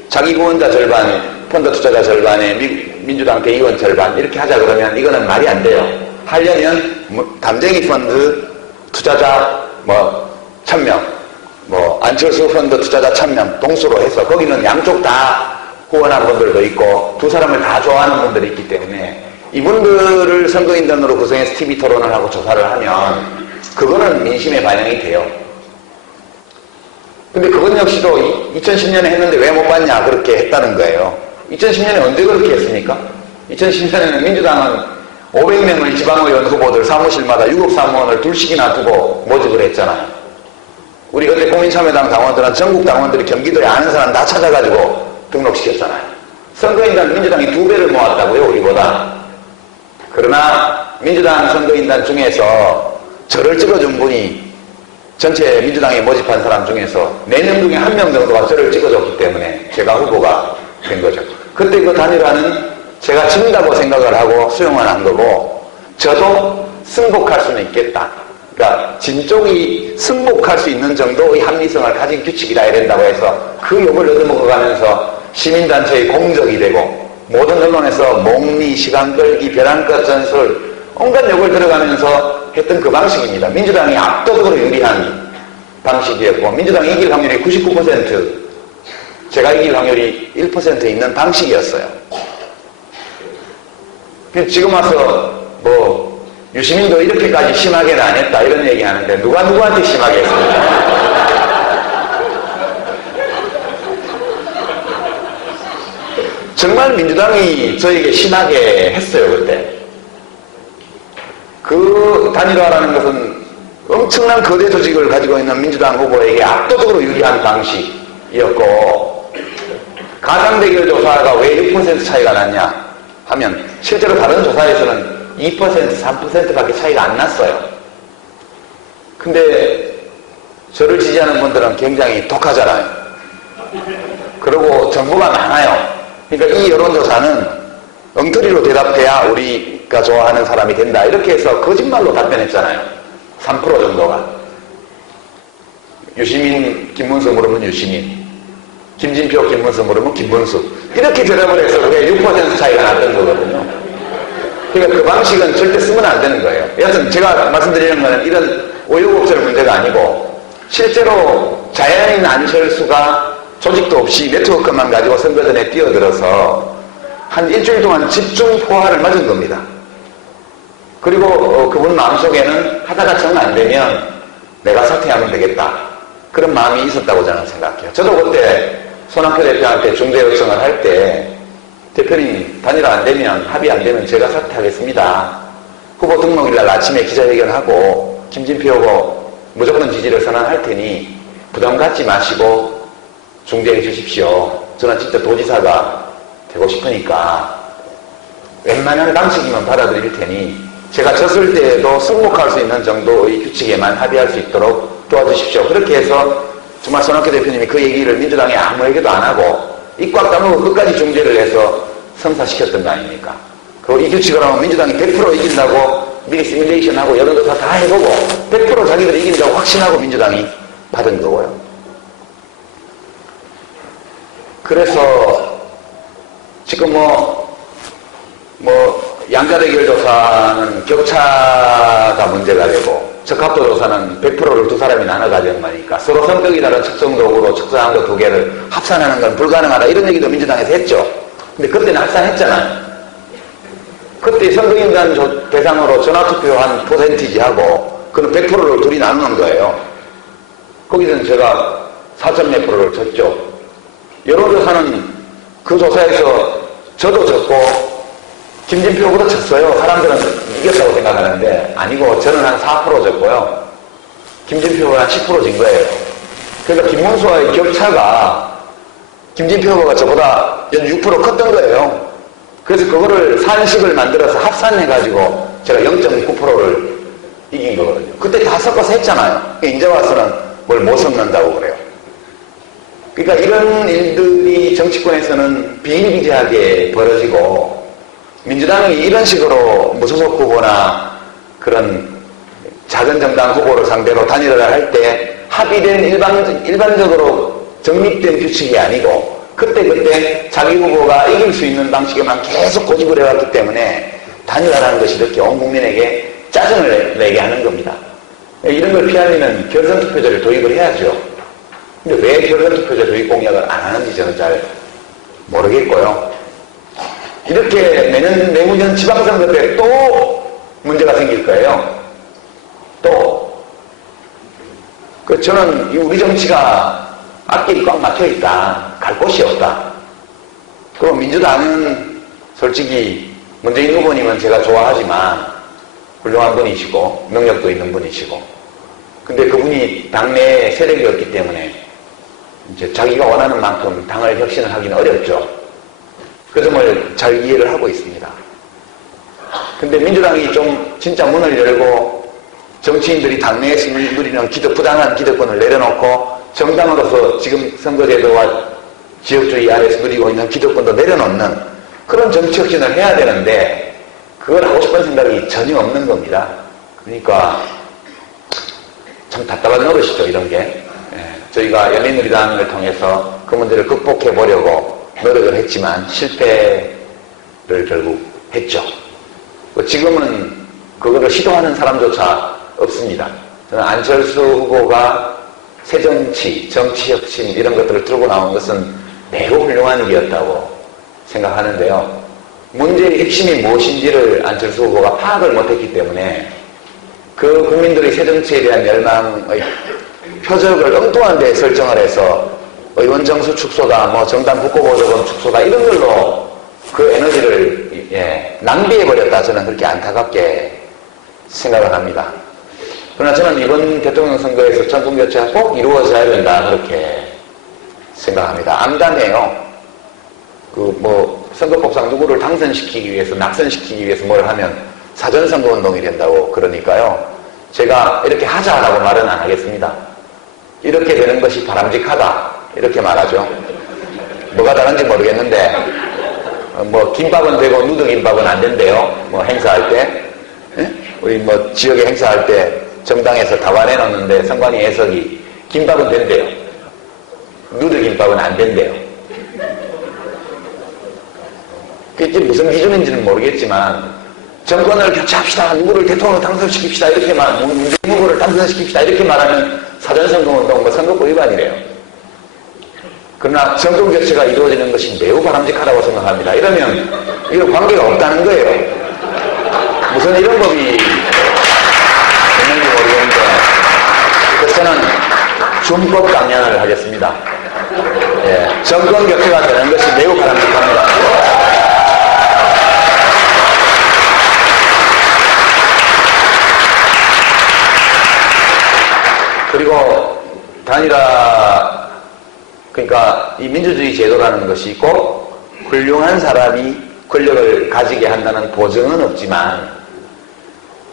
자기 후원자 절반, 펀드 투자자 절반에 민주당 대의원 절반 이렇게 하자 그러면 이거는 말이 안 돼요. 하려면 담쟁이 펀드 투자자 1000명, 안철수 펀드 투자자 1000명 동수로 해서 거기는 양쪽 다 후원한 분들도 있고 두 사람을 다 좋아하는 분들이 있기 때문에 이분들을 선거인단으로 구성해서 TV 토론을 하고 조사를 하면 그거는 민심에 반영이 돼요. 근데 그건 역시도 2010년에 했는데 왜 못 봤냐 그렇게 했다는 거예요. 2010년에 언제 그렇게 했습니까? 2010년에는 민주당은 500명의 지방의원 후보들 사무실마다 유급 사무원을 둘씩이나 두고 모집을 했잖아요. 우리 그때 국민참여당 당원들은 전국 당원들이 경기도에 아는 사람 다 찾아가지고 등록시켰잖아요. 선거인단 민주당이 2배를 모았다고요, 우리보다. 그러나 민주당 선거인단 중에서 저를 찍어준 분이 전체 민주당에 모집한 사람 중에서 4명 중에 1명 정도가 저를 찍어줬기 때문에 제가 후보가 된 거죠. 그때 그 단일화는 제가 진다고 생각을 하고 수용을 한 거고 저도 승복할 수는 있겠다. 그러니까 진 쪽이 승복할 수 있는 정도의 합리성을 가진 규칙이라 해야 된다고 해서 그 욕을 얻어먹어가면서 시민단체의 공적이 되고 모든 언론에서 목리, 시간 끌기, 벼랑끝 전술 온갖 욕을 들어가면서 했던 그 방식입니다. 민주당이 압도적으로 유리한 방식이었고 민주당이 이길 확률이 99%, 제가 이길 확률이 1% 있는 방식이었어요. 지금 와서 유시민도 이렇게까지 심하게는 안 했다 이런 얘기 하는데 누가 누구한테 심하게 했습니까? 정말 민주당이 저에게 심하게 했어요. 그때 그 단일화라는 것은 엄청난 거대 조직을 가지고 있는 민주당 후보에게 압도적으로 유리한 방식이었고 가상대결 조사가 왜 6% 차이가 났냐 하면 실제로 다른 조사에서는 2%, 3%밖에 차이가 안 났어요. 근데 저를 지지하는 분들은 굉장히 독하잖아요. 그리고 정보가 많아요. 그러니까 이 여론조사는 엉터리로 대답해야 우리가 좋아하는 사람이 된다. 이렇게 해서 거짓말로 답변했잖아요. 3% 정도가. 유시민, 김문수 물으면 유시민. 김진표, 김문수 물으면 김문수. 이렇게 대답을 해서 그게 6% 차이가 났던 거거든요. 그러니까 그 방식은 절대 쓰면 안 되는 거예요. 여하튼 제가 말씀드리는 거는 이런 우여곡절 문제가 아니고 실제로 자연인 안철수가 조직도 없이 네트워크만 가지고 선거전에 뛰어들어서 한 일주일 동안 집중 포화를 맞은 겁니다. 그리고 그분 마음속에는 하다가 정 안 되면 내가 사퇴하면 되겠다. 그런 마음이 있었다고 저는 생각해요. 저도 그때 손학규 대표한테 중재 요청을 할 때 대표님 단일화 안 되면 합의 안 되면 제가 사퇴하겠습니다. 후보 등록일날 아침에 기자회견하고 김진표 후보 무조건 지지를 선언할 테니 부담 갖지 마시고 중재해 주십시오. 저는 진짜 도지사가 되고 싶으니까 웬만한 방식이면 받아들일 테니 제가 졌을 때에도 승복할 수 있는 정도의 규칙에만 합의할 수 있도록 도와주십시오. 그렇게 해서 정말 손학규 대표님이 그 얘기를 민주당에 아무에게도 안 하고 입 꽉 다물고 끝까지 중재를 해서 성사시켰던 거 아닙니까? 이 규칙을 하면 민주당이 100% 이긴다고 미리 시뮬레이션하고 여론조사 다 해보고 100% 자기들이 이긴다고 확신하고 민주당이 받은 거고요. 그래서 지금 양자대결 조사는 격차가 문제가 되고 적합도 조사는 100%를 두 사람이 나눠 가지는 거니까 서로 성격이 다른 측정도구로 측정한 거 두 개를 합산하는 건 불가능하다 이런 얘기도 민주당에서 했죠. 근데 그때는 합산했잖아요. 그때 선거인단 대상으로 전화투표한 퍼센티지하고 그는 100%를 둘이 나누는 거예요. 거기서는 제가 4몇 프로를 졌죠. 여론조사는 그 조사에서 저도 졌고 김진표 후보도 졌어요. 사람들은 이겼다고 생각하는데 아니고 저는 한 4% 졌고요. 김진표 후보가 한 10% 진 거예요. 그러니까 김문수와의 격차가 김진표 후보가 저보다 연 6% 컸던 거예요. 그래서 그거를 산식을 만들어서 합산해가지고 제가 0.9%를 이긴 거거든요. 그때 다 섞어서 했잖아요. 이제 와서는 뭘 못 섞는다고 그래요. 그러니까 이런 일들이 정치권에서는 비일비재하게 벌어지고 민주당이 이런 식으로 무소속 후보나 그런 작은 정당 후보를 상대로 단일화를 할 때 합의된 일반적으로 정립된 규칙이 아니고 그때 자기 후보가 이길 수 있는 방식에만 계속 고집을 해왔기 때문에 단일화라는 것이 이렇게 온 국민에게 짜증을 내게 하는 겁니다. 이런 걸 피하려면 결선투표제를 도입을 해야죠. 근데 왜 결선투표제 도입 공약을 안 하는지 저는 잘 모르겠고요. 이렇게 내후년 지방선거 때 또 문제가 생길 거예요. 저는 우리 정치가 앞길이 꽉 막혀 있다. 갈 곳이 없다. 그리고 민주당은 솔직히 문재인 후보님은 제가 좋아하지만 훌륭한 분이시고 능력도 있는 분이시고 근데 그분이 당내에 세력이 없기 때문에 이제 자기가 원하는 만큼 당을 혁신을 하기는 어렵죠. 그 점을 잘 이해를 하고 있습니다. 근데 민주당이 좀 진짜 문을 열고 정치인들이 당내에서 누리는 부당한 기득권을 내려놓고 정당으로서 지금 선거제도와 지역주의 아래에서 누리고 있는 기득권도 내려놓는 그런 정치 혁신을 해야 되는데 그걸 하고 싶은 생각이 전혀 없는 겁니다. 그러니까 참 답답한 노릇이죠, 이런 게. 저희가 열린우리당을 통해서 그 문제를 극복해 보려고 노력을 했지만 실패를 결국 했죠. 지금은 그거를 시도하는 사람조차 없습니다. 저는 안철수 후보가 새정치, 정치혁신 이런 것들을 들고 나온 것은 매우 훌륭한 일이었다고 생각하는데요. 문제의 핵심이 무엇인지를 안철수 후보가 파악을 못했기 때문에 그 국민들의 새정치에 대한 열망의 표적을 엉뚱한 데 설정을 해서 의원 정수 축소다, 정당 국고보조금 축소다 이런 걸로 그 에너지를 낭비해버렸다. 저는 그렇게 안타깝게 생각을 합니다. 그러나 저는 이번 대통령 선거에서 정권교체가 꼭 이루어져야 된다 그렇게 생각합니다. 암담해요. 선거법상 누구를 당선시키기 위해서 낙선시키기 위해서 뭘 하면 사전선거운동이 된다고 그러니까요. 제가 이렇게 하자라고 말은 안 하겠습니다. 이렇게 되는 것이 바람직하다 이렇게 말하죠. 뭐가 다른지 모르겠는데 김밥은 되고 누드김밥은 안 된대요. 행사할 때 우리 지역에 행사할 때 정당에서 다관해 놓는데 선관위 해석이 김밥은 된대요. 누드김밥은 안 된대요. 그게 무슨 기준인지는 모르겠지만 정권을 교체합시다. 누구를 대통령으로 당선시킵시다. 이렇게 문재인 후보를 당선시킵시다. 이렇게 말하면 사전선거운동 선거법 위반이래요. 그러나 정권 교체가 이루어지는 것이 매우 바람직하다고 생각합니다. 이러면 이거 관계가 없다는 거예요. 무슨 이런 법이 있는지 모르겠는데 그래서 저는 준법 강령을 하겠습니다. 정권 교체가 되는 것이 매우 바람직합니다. 그리고 단일화 그러니까 이 민주주의 제도라는 것이 꼭 훌륭한 사람이 권력을 가지게 한다는 보증은 없지만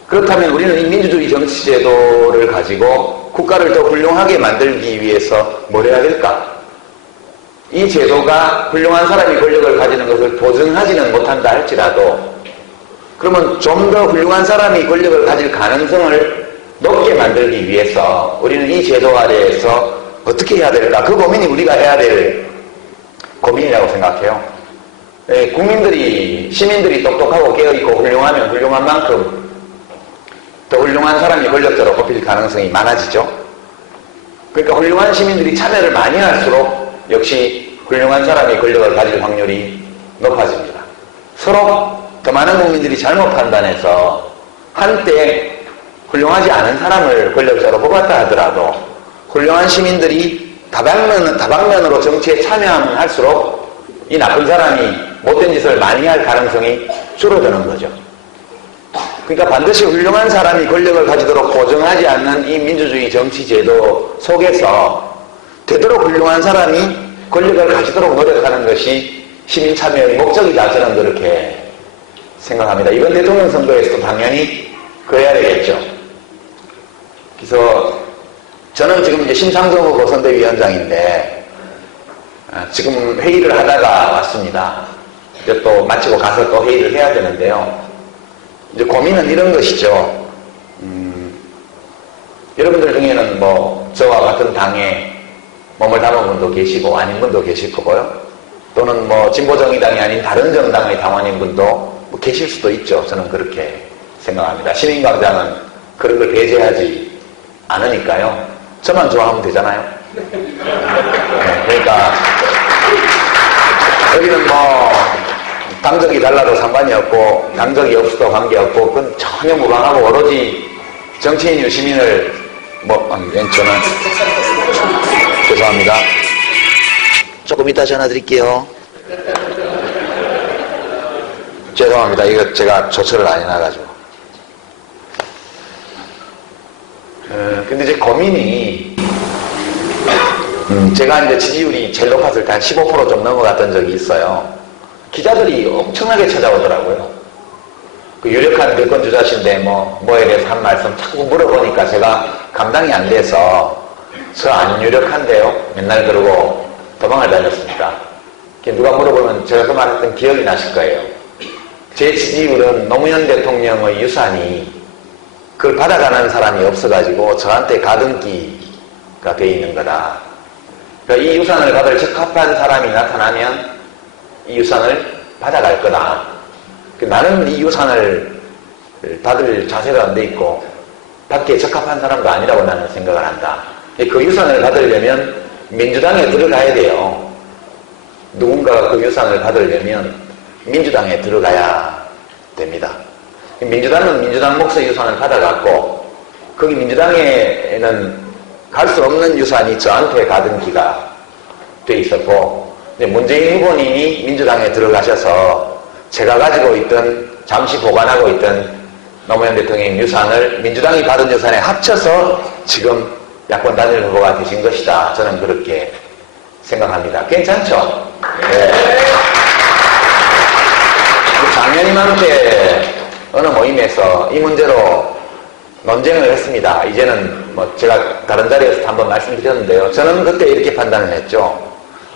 그렇다면 우리는 이 민주주의 정치 제도를 가지고 국가를 더 훌륭하게 만들기 위해서 뭘 해야 될까? 이 제도가 훌륭한 사람이 권력을 가지는 것을 보증하지는 못한다 할지라도 그러면 좀 더 훌륭한 사람이 권력을 가질 가능성을 높게 만들기 위해서 우리는 이 제도 아래에서 어떻게 해야 될까? 그 고민이 우리가 해야 될 고민이라고 생각해요. 시민들이 똑똑하고 깨어있고 훌륭하면 훌륭한 만큼 더 훌륭한 사람이 권력자로 뽑힐 가능성이 많아지죠. 그러니까 훌륭한 시민들이 참여를 많이 할수록 역시 훌륭한 사람이 권력을 가질 확률이 높아집니다. 서로 더 많은 국민들이 잘못 판단해서 한때 훌륭하지 않은 사람을 권력자로 뽑았다 하더라도 훌륭한 시민들이 다방면으로 정치에 참여하면 할수록 이 나쁜 사람이 못된 짓을 많이 할 가능성이 줄어드는 거죠. 그러니까 반드시 훌륭한 사람이 권력을 가지도록 보증하지 않는 이 민주주의 정치 제도 속에서 되도록 훌륭한 사람이 권력을 가지도록 노력하는 것이 시민 참여의 목적이다. 저는 그렇게 생각합니다. 이번 대통령 선거에서도 당연히 그래야 되겠죠. 그래서 저는 지금 이제 심상정 후보 선대위원장인데 지금 회의를 하다가 왔습니다. 이제 또 마치고 가서 또 회의를 해야 되는데요. 이제 고민은 이런 것이죠. 여러분들 중에는 뭐 저와 같은 당에 몸을 담은 분도 계시고 아닌 분도 계실 거고요. 또는 뭐 진보정의당이 아닌 다른 정당의 당원인 분도 뭐 계실 수도 있죠. 저는 그렇게 생각합니다. 시민광장은 그런 걸 배제하지 않으니까요. 저만 좋아하면 되잖아요. 네, 그러니까 여기는 뭐 당적이 달라도 상관이 없고 당적이 없어도 관계없고 그건 전혀 무방하고 오로지 정치인이 시민을 저는 죄송합니다. 조금 이따 전화 드릴게요. 죄송합니다. 이거 제가 조처를 안 해놔가지고. 근데 이제 고민이 제가 이제 지지율이 제일 높았을 때 한 15% 좀 넘어갔던 적이 있어요. 기자들이 엄청나게 찾아오더라고요. 그 유력한 대권 주자신데 뭐에 대해서 한 말씀 자꾸 물어보니까 제가 감당이 안 돼서 저 안 유력한데요. 맨날 그러고 도망을 다녔습니다. 누가 물어보면 제가 그 말했던 기억이 나실 거예요. 제 지지율은 노무현 대통령의 유산이 그걸 받아가는 사람이 없어가지고 저한테 가등기가 돼 있는 거다. 그러니까 이 유산을 받을 적합한 사람이 나타나면 이 유산을 받아갈 거다. 나는 이 유산을 받을 자세가 안 돼 있고 받기에 적합한 사람도 아니라고 나는 생각을 한다. 그 유산을 받으려면 민주당에 들어가야 돼요. 누군가가 그 유산을 받으려면 민주당에 들어가야 됩니다. 민주당은 민주당 몫의 유산을 받아갔고 거기 민주당에는 갈 수 없는 유산이 저한테 가등기가 돼 있었고 문재인 후보님이 민주당에 들어가셔서 제가 가지고 있던 잠시 보관하고 있던 노무현 대통령의 유산을 민주당이 받은 유산에 합쳐서 지금 야권 단일 후보가 되신 것이다. 저는 그렇게 생각합니다. 괜찮죠? 네. 작년 이맘때 어느 모임에서 이 문제로 논쟁을 했습니다. 이제는 제가 다른 자리에서 한번 말씀드렸는데요. 저는 그때 이렇게 판단을 했죠.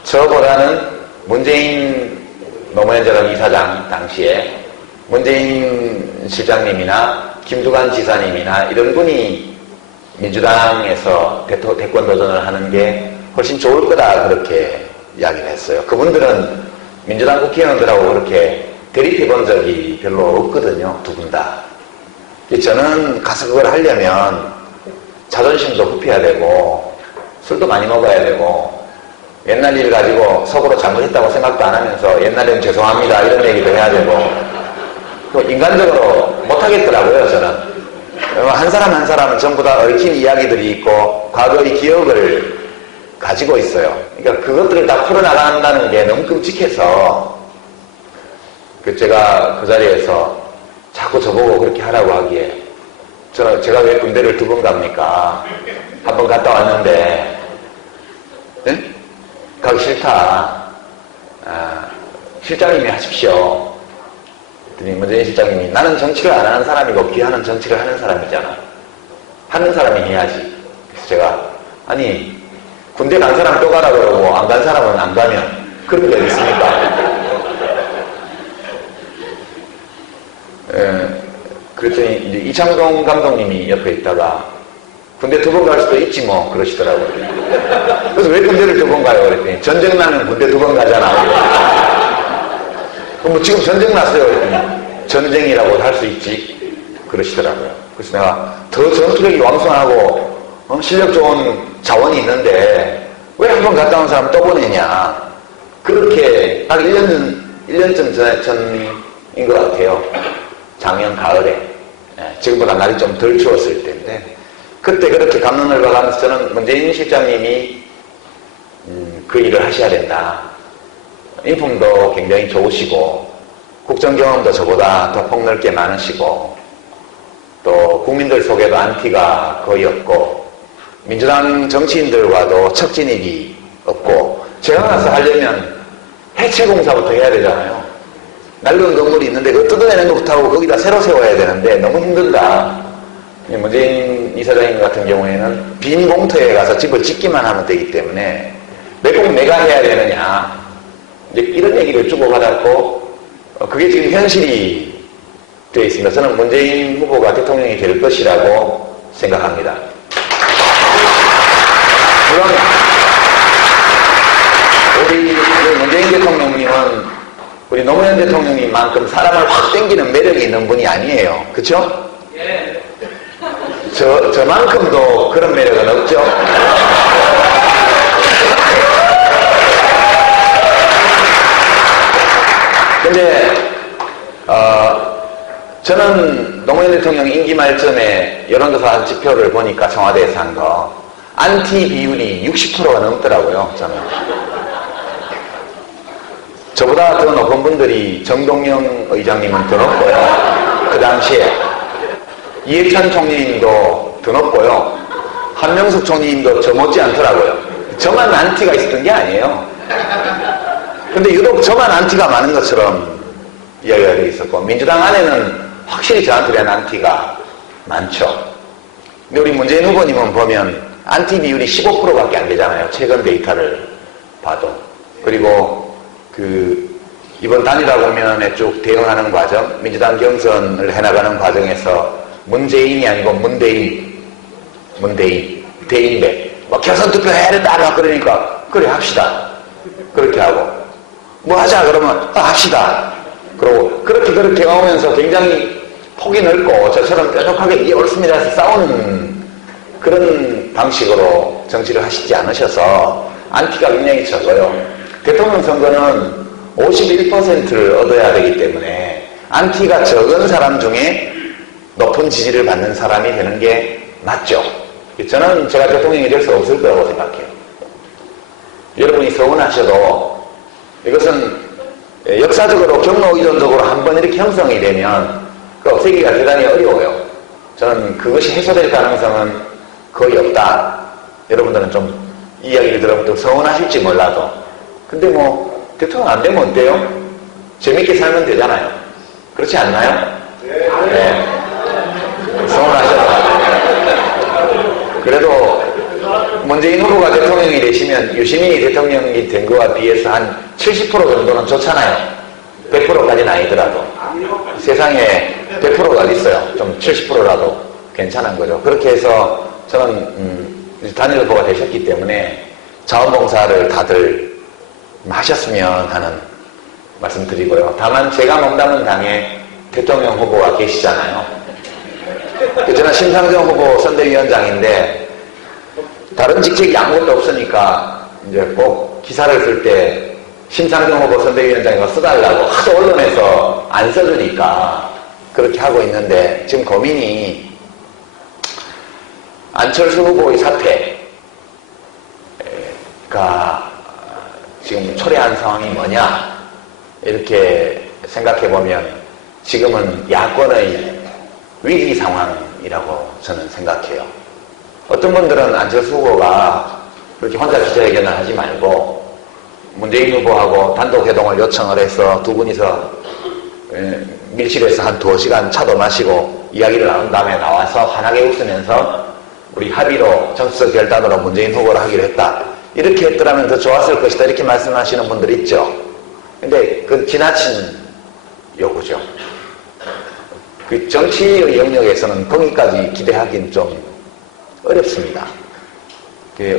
저보다는 문재인 노무현 전 이사장 당시에 문재인 실장님이나 김두관 지사님이나 이런 분이 민주당에서 대권 도전을 하는 게 훨씬 좋을 거다 그렇게 이야기를 했어요. 그분들은 민주당 국회의원들하고 그렇게 대립해 본 적이 별로 없거든요. 두 분 다. 저는 가서 그걸 하려면 자존심도 굽혀야 되고 술도 많이 먹어야 되고 옛날 일 가지고 속으로 잘못했다고 생각도 안 하면서 옛날에는 죄송합니다 이런 얘기도 해야 되고 또 인간적으로 못하겠더라고요. 저는 한 사람 한 사람은 전부 다 얽힌 이야기들이 있고 과거의 기억을 가지고 있어요. 그러니까 그것들을 다 풀어나간다는 게 너무 끔찍해서 제가 그 자리에서 자꾸 저보고 그렇게 하라고 하기에 제가 왜 군대를 2번 갑니까? 한 번 갔다 왔는데 네? 가기 싫다. 실장님이 하십시오. 그랬더니 문재인 실장님이 나는 정치를 안 하는 사람이고 귀하는 정치를 하는 사람이잖아. 하는 사람이 해야지. 그래서 제가 아니 군대 간 사람 또 가라 그러고 안 간 사람은 안 가면 그런 게 어디 있습니까? 그랬더니 이제 이창동 감독님이 옆에 있다가 군대 2번 갈 수도 있지 뭐 그러시더라고요. 그래서 왜 군대를 2번 가요? 그랬더니 전쟁 나면 군대 2번 가잖아. 뭐 지금 전쟁 났어요. 그랬더니 전쟁이라고 할 수 있지. 그러시더라고요. 그래서 내가 더 전투력이 왕성하고 실력 좋은 자원이 있는데 왜 한 번 갔다 온 사람 또 보내냐. 그렇게 딱 1년쯤 전인 것 같아요. 작년 가을에. 지금보다 날이 좀 덜 추웠을 때인데 그때 그렇게 감론을 봐가면서 저는 문재인 실장님이 그 일을 하셔야 된다. 인품도 굉장히 좋으시고 국정 경험도 저보다 더 폭넓게 많으시고 또 국민들 속에도 안티가 거의 없고 민주당 정치인들과도 척진일이 없고 제가 가서 하려면 해체공사부터 해야 되잖아요. 낡은 건물이 있는데 그거 뜯어내는 것부터 하고 거기다 새로 세워야 되는데 너무 힘들다. 문재인 이사장님 같은 경우에는 빈 공터에 가서 집을 짓기만 하면 되기 때문에 왜 꼭 내가 해야 되느냐. 이제 이런 얘기를 주고받았고 그게 지금 현실이 되어 있습니다. 저는 문재인 후보가 대통령이 될 것이라고 생각합니다. 물론 우리 문재인 대통령님은 우리 노무현 대통령님만큼 사람을 확 땡기는 매력이 있는 분이 아니에요. 그쵸? 예. 저만큼도 그런 매력은 없죠? 근데, 저는 노무현 대통령 임기 말쯤에 여론조사 지표를 보니까 청와대에서 한 거, 안티 비율이 60%가 넘더라고요, 저는. 저보다 더 높은 분들이 정동영 의장님은 더 높고요. 그 당시에 이해찬 총리님도 더 높고요. 한명숙 총리님도 저 못지 않더라고요. 저만 안티가 있었던 게 아니에요. 근데 유독 저만 안티가 많은 것처럼 이야기가 되어 있었고 민주당 안에는 확실히 저한테 대한 안티가 많죠. 근데 우리 문재인 후보님은 보면 안티 비율이 15%밖에 안 되잖아요. 최근 데이터를 봐도. 그리고 이번 단일화 국면에 쭉 대응하는 과정, 민주당 경선을 해나가는 과정에서 문재인이 아니고 대인배. 경선 투표 해야 된다, 그러니까, 그래, 합시다. 그렇게 하고. 뭐 하자, 그러면, 합시다. 그러고, 그렇게 오면서 굉장히 폭이 넓고, 저처럼 뾰족하게 이게 옳습니다 해서 싸우는 그런 방식으로 정치를 하시지 않으셔서, 안티가 굉장히 적어요. 대통령 선거는 51%를 얻어야 되기 때문에 안티가 적은 사람 중에 높은 지지를 받는 사람이 되는 게 맞죠. 저는 제가 대통령이 될 수 없을 거라고 생각해요. 여러분이 서운하셔도 이것은 역사적으로 경로의존적으로 한번 이렇게 형성이 되면 그 없애기가 대단히 어려워요. 저는 그것이 해소될 가능성은 거의 없다. 여러분들은 좀 이야기를 들으면 또 서운하실지 몰라도 근데 뭐 대통령 안 되면 어때요? 재밌게 살면 되잖아요. 그렇지 않나요? 네. 서운하셔도. 그래도 문재인 후보가 대통령이 되시면 유시민이 대통령이 된 거와 비해서 한 70% 정도는 좋잖아요. 100%까지는 아니더라도. 세상에 100%가 있어요. 좀 70%라도 괜찮은 거죠. 그렇게 해서 저는 단일 후보가 되셨기 때문에 자원봉사를 다들 하셨으면 하는 말씀 드리고요. 다만 제가 몸담은 당에 대통령 후보가 계시잖아요. 저는 심상정 후보 선대위원장인데 다른 직책이 아무것도 없으니까 이제 꼭 기사를 쓸 때 심상정 후보 선대위원장이 써달라고 하도 언론에서 안 써주니까 그렇게 하고 있는데 지금 고민이 안철수 후보의 사태가 지금 초래한 상황이 뭐냐 이렇게 생각해보면 지금은 야권의 위기 상황이라고 저는 생각해요. 어떤 분들은 안철수 후보가 그렇게 혼자 기자회견을 하지 말고 문재인 후보하고 단독회동을 요청을 해서 두 분이서 밀실에서 한 2시간 차도 마시고 이야기를 나눈 다음에 나와서 환하게 웃으면서 우리 합의로 정치적 결단으로 문재인 후보를 하기로 했다. 이렇게 했더라면 더 좋았을 것이다. 이렇게 말씀하시는 분들 있죠. 근데 그건 지나친 요구죠. 그 정치의 영역에서는 거기까지 기대하기는 좀 어렵습니다.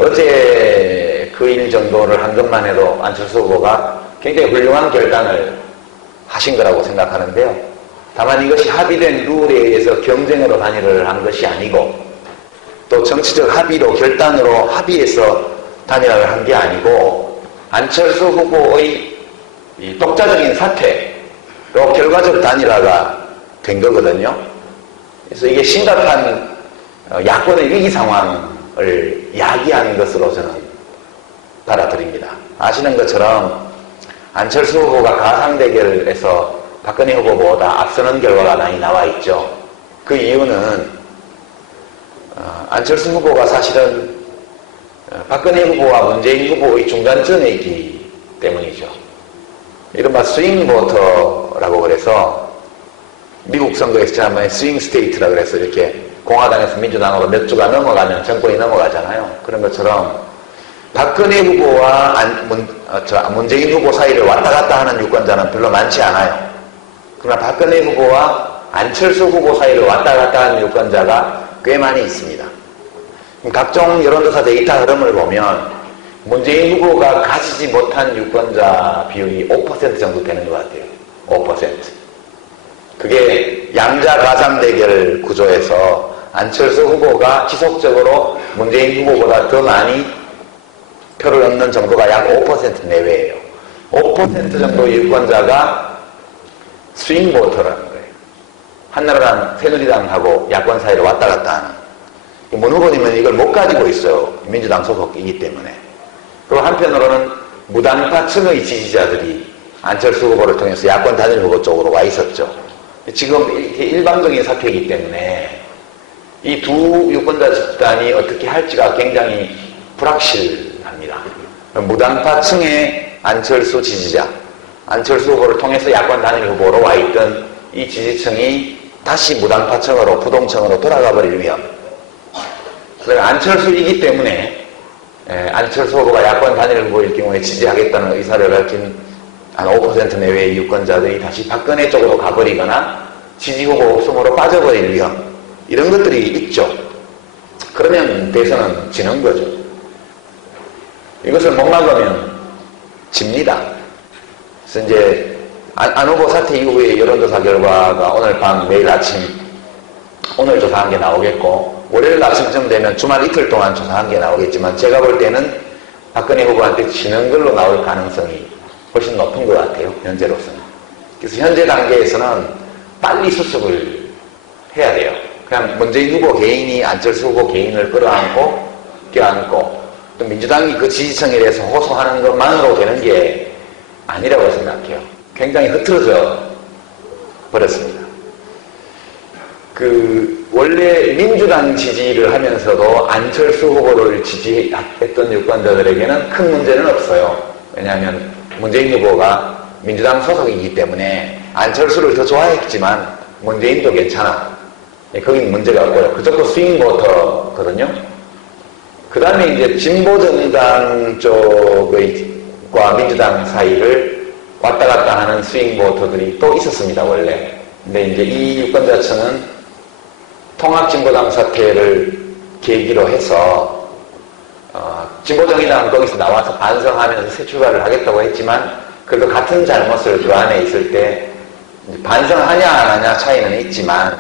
어제 그 일 정도를 한 것만 해도 안철수 후보가 굉장히 훌륭한 결단을 하신 거라고 생각하는데요. 다만 이것이 합의된 룰에 의해서 경쟁으로 단일을 한 것이 아니고 또 정치적 합의로 결단으로 합의해서 단일화를 한 게 아니고 안철수 후보의 이 독자적인 사퇴로 결과적 단일화가 된 거거든요. 그래서 이게 심각한 야권의 위기 상황을 야기하는 것으로 저는 받아들입니다. 아시는 것처럼 안철수 후보가 가상 대결에서 박근혜 후보보다 앞서는 결과가 많이 나와 있죠. 그 이유는 안철수 후보가 사실은 박근혜 후보와 문재인 후보의 중간점에 있기 때문이죠. 이른바 스윙 보터라고 그래서 미국 선거에서 지난번에 스윙 스테이트라고 그래서 이렇게 공화당에서 민주당으로 몇 주가 넘어가면 정권이 넘어가잖아요. 그런 것처럼 박근혜 후보와 문재인 후보 사이를 왔다 갔다 하는 유권자는 별로 많지 않아요. 그러나 박근혜 후보와 안철수 후보 사이를 왔다 갔다 하는 유권자가 꽤 많이 있습니다. 각종 여론조사 데이터 흐름을 보면 문재인 후보가 가지지 못한 유권자 비율이 5% 정도 되는 것 같아요. 5%. 그게 양자 가상 대결 구조에서 안철수 후보가 지속적으로 문재인 후보보다 더 많이 표를 얻는 정도가 약 5% 내외예요. 5% 정도의 유권자가 스윙 보터라는 거예요. 한나라당, 새누리당하고 야권 사이를 왔다 갔다 하는. 문 후보님은 이걸 못 가지고 있어요. 민주당 소속이기 때문에. 그리고 한편으로는 무당파층의 지지자들이 안철수 후보를 통해서 야권 단일 후보 쪽으로 와 있었죠. 지금 이렇게 일방적인 사태이기 때문에 이 두 유권자 집단이 어떻게 할지가 굉장히 불확실합니다. 무당파층의 안철수 지지자, 안철수 후보를 통해서 야권 단일 후보로 와 있던 이 지지층이 다시 무당파층으로 부동층으로 돌아가 버릴 위험. 그래서 안철수이기 때문에 안철수 후보가 야권 단일 후보일 경우에 지지하겠다는 의사를 밝힌 한 5% 내외의 유권자들이 다시 박근혜 쪽으로 가버리거나 지지 후보 없음으로 빠져버릴 위험, 이런 것들이 있죠. 그러면 대선은 지는 거죠. 이것을 못 막으면 집니다. 그래서 이제 안 후보 사퇴 이후의 여론조사 결과가 오늘 밤 내일 아침 오늘 조사한 게 나오겠고 월요일 아침쯤 되면 주말 이틀 동안 조사한 게 나오겠지만 제가 볼 때는 박근혜 후보한테 지는 걸로 나올 가능성이 훨씬 높은 것 같아요. 현재로서는. 그래서 현재 단계에서는 빨리 수습을 해야 돼요. 그냥 문재인 후보 개인이 안철수 후보 개인을 끌어안고 껴안고 또 민주당이 그 지지층에 대해서 호소하는 것만으로 되는 게 아니라고 생각해요. 굉장히 흐트러져 버렸습니다. 원래 민주당 지지를 하면서도 안철수 후보를 지지했던 유권자들에게는 큰 문제는 없어요. 왜냐하면 문재인 후보가 민주당 소속이기 때문에 안철수를 더 좋아했지만 문재인도 괜찮아. 거긴 문제가 없고요. 그쪽도 스윙 보터거든요. 그 다음에 이제 진보정당 쪽과 민주당 사이를 왔다 갔다 하는 스윙 보터들이 또 있었습니다, 원래. 근데 이제 이 유권자층은 통합진보당 사태를 계기로 해서 진보정의당은 거기서 나와서 반성하면서 새 출발을 하겠다고 했지만 그래도 같은 잘못을 그 안에 있을 때 반성하냐 안 하냐 차이는 있지만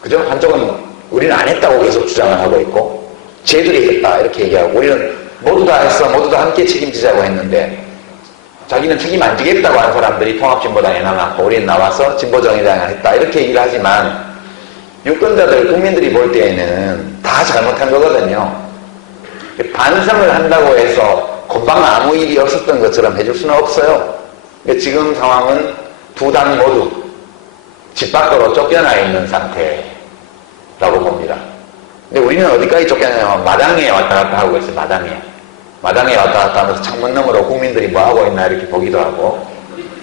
그죠? 한쪽은 우리는 안 했다고 계속 주장을 하고 있고 쟤들이 했다 이렇게 얘기하고 우리는 모두 다 했어 모두 다 함께 책임지자고 했는데 자기는 책임 안 지겠다고 한 사람들이 통합진보당에 남았고 우리는 나와서 진보정의당을 했다 이렇게 얘기를 하지만 유권자들 국민들이 볼 때에는 다 잘못한 거거든요. 반성을 한다고 해서 금방 아무 일이 없었던 것처럼 해줄 수는 없어요. 지금 상황은 두 당 모두 집 밖으로 쫓겨나 있는 상태라고 봅니다. 근데 우리는 어디까지 쫓겨나냐면 마당에 왔다 갔다 하고 있어요. 마당에 왔다 갔다 하면서 창문 너머로 국민들이 뭐 하고 있나 이렇게 보기도 하고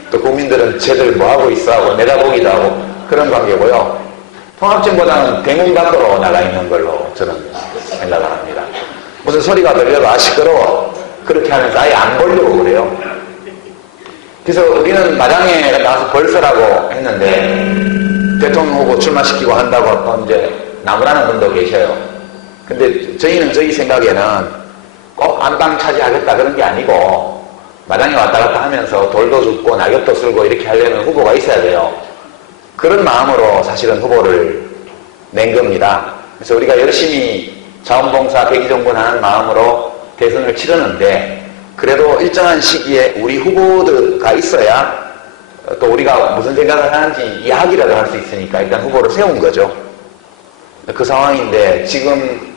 또 국민들은 쟤들 뭐 하고 있어 하고 내다보기도 하고 그런 관계고요. 통합진보당은 대문 밖으로 나가 있는 걸로 저는 생각을 합니다. 무슨 소리가 들려도 시끄러워. 그렇게 하면서 아예 안 보려고 그래요. 그래서 우리는 마당에 나와서 벌써라고 했는데 대통령 후보 출마시키고 한다고 이제 나무라는 분도 계셔요. 근데 저희는 저희 생각에는 꼭 안방 차지하겠다 그런 게 아니고 마당에 왔다 갔다 하면서 돌도 줍고 낙엽도 쓸고 이렇게 하려면 후보가 있어야 돼요. 그런 마음으로 사실은 후보를 낸 겁니다. 그래서 우리가 열심히 자원봉사 백의종군하는 마음으로 대선을 치르는데 그래도 일정한 시기에 우리 후보가 있어야 또 우리가 무슨 생각을 하는지 이야기라도 할 수 있으니까 일단 후보를 세운 거죠. 그 상황인데 지금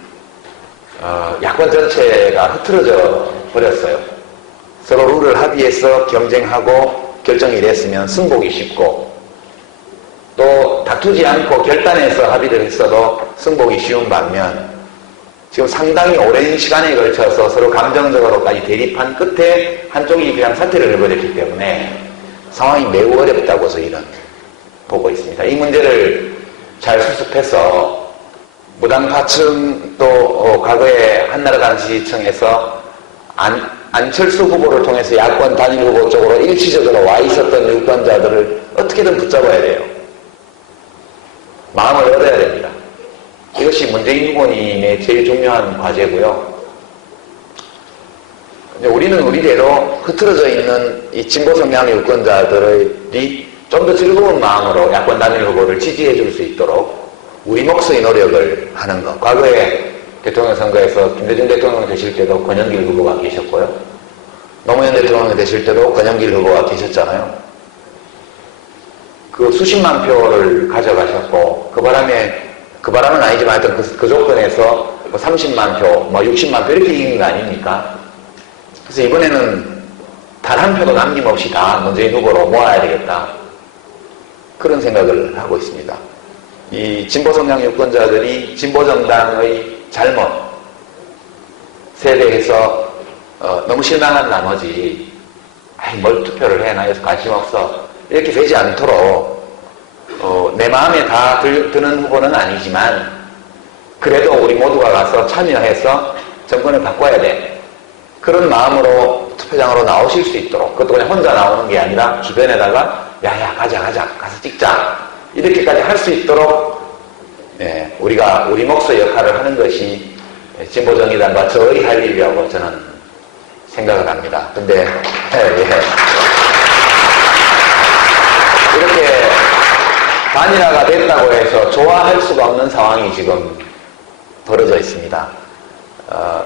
야권 전체가 흐트러져 버렸어요. 서로 룰을 합의해서 경쟁하고 결정이 됐으면 승복이 쉽고 또 다투지 않고 결단해서 합의를 했어도 승복이 쉬운 반면 지금 상당히 오랜 시간에 걸쳐서 서로 감정적으로까지 대립한 끝에 한쪽이 그냥 사퇴를 해버렸기 때문에 상황이 매우 어렵다고 저희는 보고 있습니다. 이 문제를 잘 수습해서 무당파층 또 과거에 한나라당시청에서 안철수 후보를 통해서 야권 단일 후보 쪽으로 일시적으로 와 있었던 유권자들을 어떻게든 붙잡아야 돼요. 마음을 얻어야 됩니다. 이것이 문재인 후보님의 제일 중요한 과제고요. 우리는 우리대로 흐트러져 있는 이 진보 성향 유권자들이 좀 더 즐거운 마음으로 야권 단일 후보를 지지해 줄 수 있도록 우리 몫의 노력을 하는 것. 과거에 대통령 선거에서 김대중 대통령 되실 때도 권영길 후보가 계셨고요. 노무현 대통령 되실 때도 권영길 후보가 계셨잖아요. 그 수십만 표를 가져가셨고 그 바람은 아니지만 하여튼 그 조건에서 30만 표, 60만 표 이렇게 이긴 거 아닙니까? 그래서 이번에는 단 한 표도 남김없이 다 문재인 후보로 모아야 되겠다. 그런 생각을 하고 있습니다. 이 진보 성향 유권자들이 진보 정당의 잘못에 대해서 너무 실망한 나머지 뭘 투표를 해? 나 여기서 관심 없어. 이렇게 되지 않도록 내 마음에 다 드는 후보는 아니지만 그래도 우리 모두가 가서 참여해서 정권을 바꿔야 돼. 그런 마음으로 투표장으로 나오실 수 있도록 그것도 그냥 혼자 나오는 게 아니라 주변에다가 야야 가자 가서 찍자 이렇게까지 할 수 있도록 우리가 우리 몫의 역할을 하는 것이 진보정의당과 저의 할 일이라고 저는 생각을 합니다. 근데 이렇게 단일화가 됐다고 해서 좋아할 수가 없는 상황이 지금 벌어져 있습니다.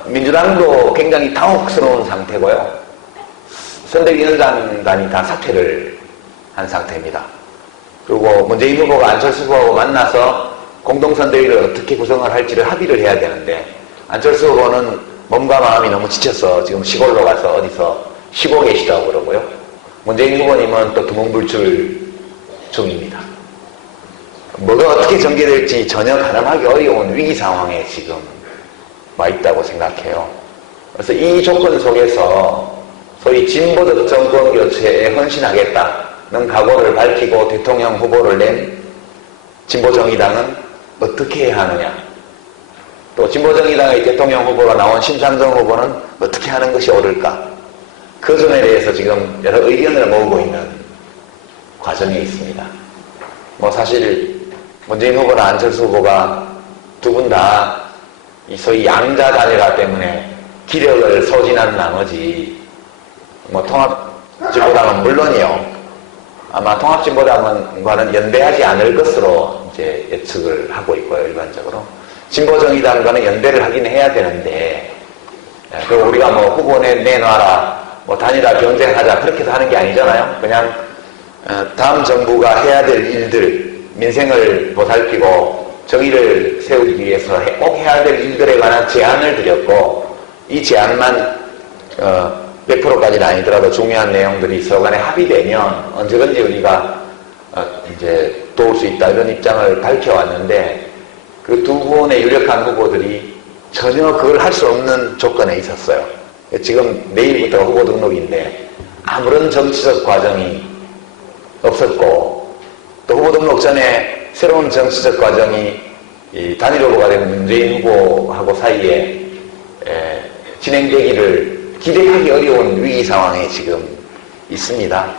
민주당도 굉장히 당혹스러운 상태고요. 선대위원장단이 다 사퇴를 한 상태입니다. 그리고 문재인 후보가 안철수 후보하고 만나서 공동선대위를 어떻게 구성을 할지를 합의를 해야 되는데 안철수 후보는 몸과 마음이 너무 지쳐서 지금 시골로 가서 어디서 쉬고 계시다고 그러고요. 문재인 후보님은 또 두문불출 중입니다. 뭐가 어떻게 전개될지 전혀 가늠하기 어려운 위기 상황에 지금 와 있다고 생각해요. 그래서 이 조건 속에서 소위 진보적 정권 교체에 헌신하겠다는 각오를 밝히고 대통령 후보를 낸 진보정의당은 어떻게 해야 하느냐. 또 진보정의당의 대통령 후보가 나온 심상정 후보는 어떻게 하는 것이 옳을까. 그 점에 대해서 지금 여러 의견을 모으고 있는 과정에 있습니다. 사실 문재인 후보나 안철수 후보가 두 분 다 이 소위 양자 단일화 때문에 기력을 소진한 나머지 통합진보당은 물론이요. 아마 통합진보당과는 연대하지 않을 것으로 이제 예측을 하고 있고요, 일반적으로. 진보정의당과는 연대를 하긴 해야 되는데, 그리고 우리가 후보 내놔라, 단일화 경쟁하자, 그렇게도 하는 게 아니잖아요. 그냥, 다음 정부가 해야 될 일들, 민생을 보살피고, 정의를 세우기 위해서 꼭 해야 될 일들에 관한 제안을 드렸고, 이 제안만, 몇 프로까지는 아니더라도 중요한 내용들이 서로 간에 합의되면 언제든지 우리가 이제 도울 수 있다 이런 입장을 밝혀왔는데 그 두 분의 유력한 후보들이 전혀 그걸 할 수 없는 조건에 있었어요. 지금 내일부터가 후보 등록인데 아무런 정치적 과정이 없었고 또 후보 등록 전에 새로운 정치적 과정이 이 단일 후보가 된 문재인 후보하고 사이에 진행되기를 기대하기 어려운 위기 상황에 지금 있습니다.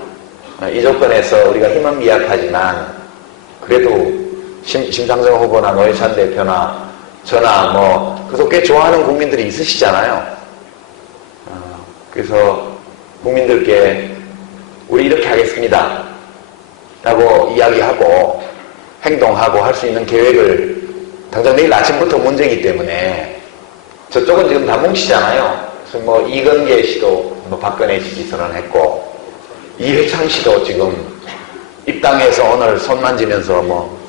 이 조건에서 우리가 힘은 미약하지만 그래도 심상정 후보나 노회찬 대표나 저나 그래서 꽤 좋아하는 국민들이 있으시잖아요. 그래서 국민들께 우리 이렇게 하겠습니다 라고 이야기하고 행동하고 할 수 있는 계획을 당장 내일 아침부터 문제이기 때문에 저쪽은 지금 다 뭉치잖아요. 그래서 뭐 이건계 씨도 뭐 박근혜 지지 선언했고 이회창 씨도 지금 입당해서 오늘 손 만지면서 뭐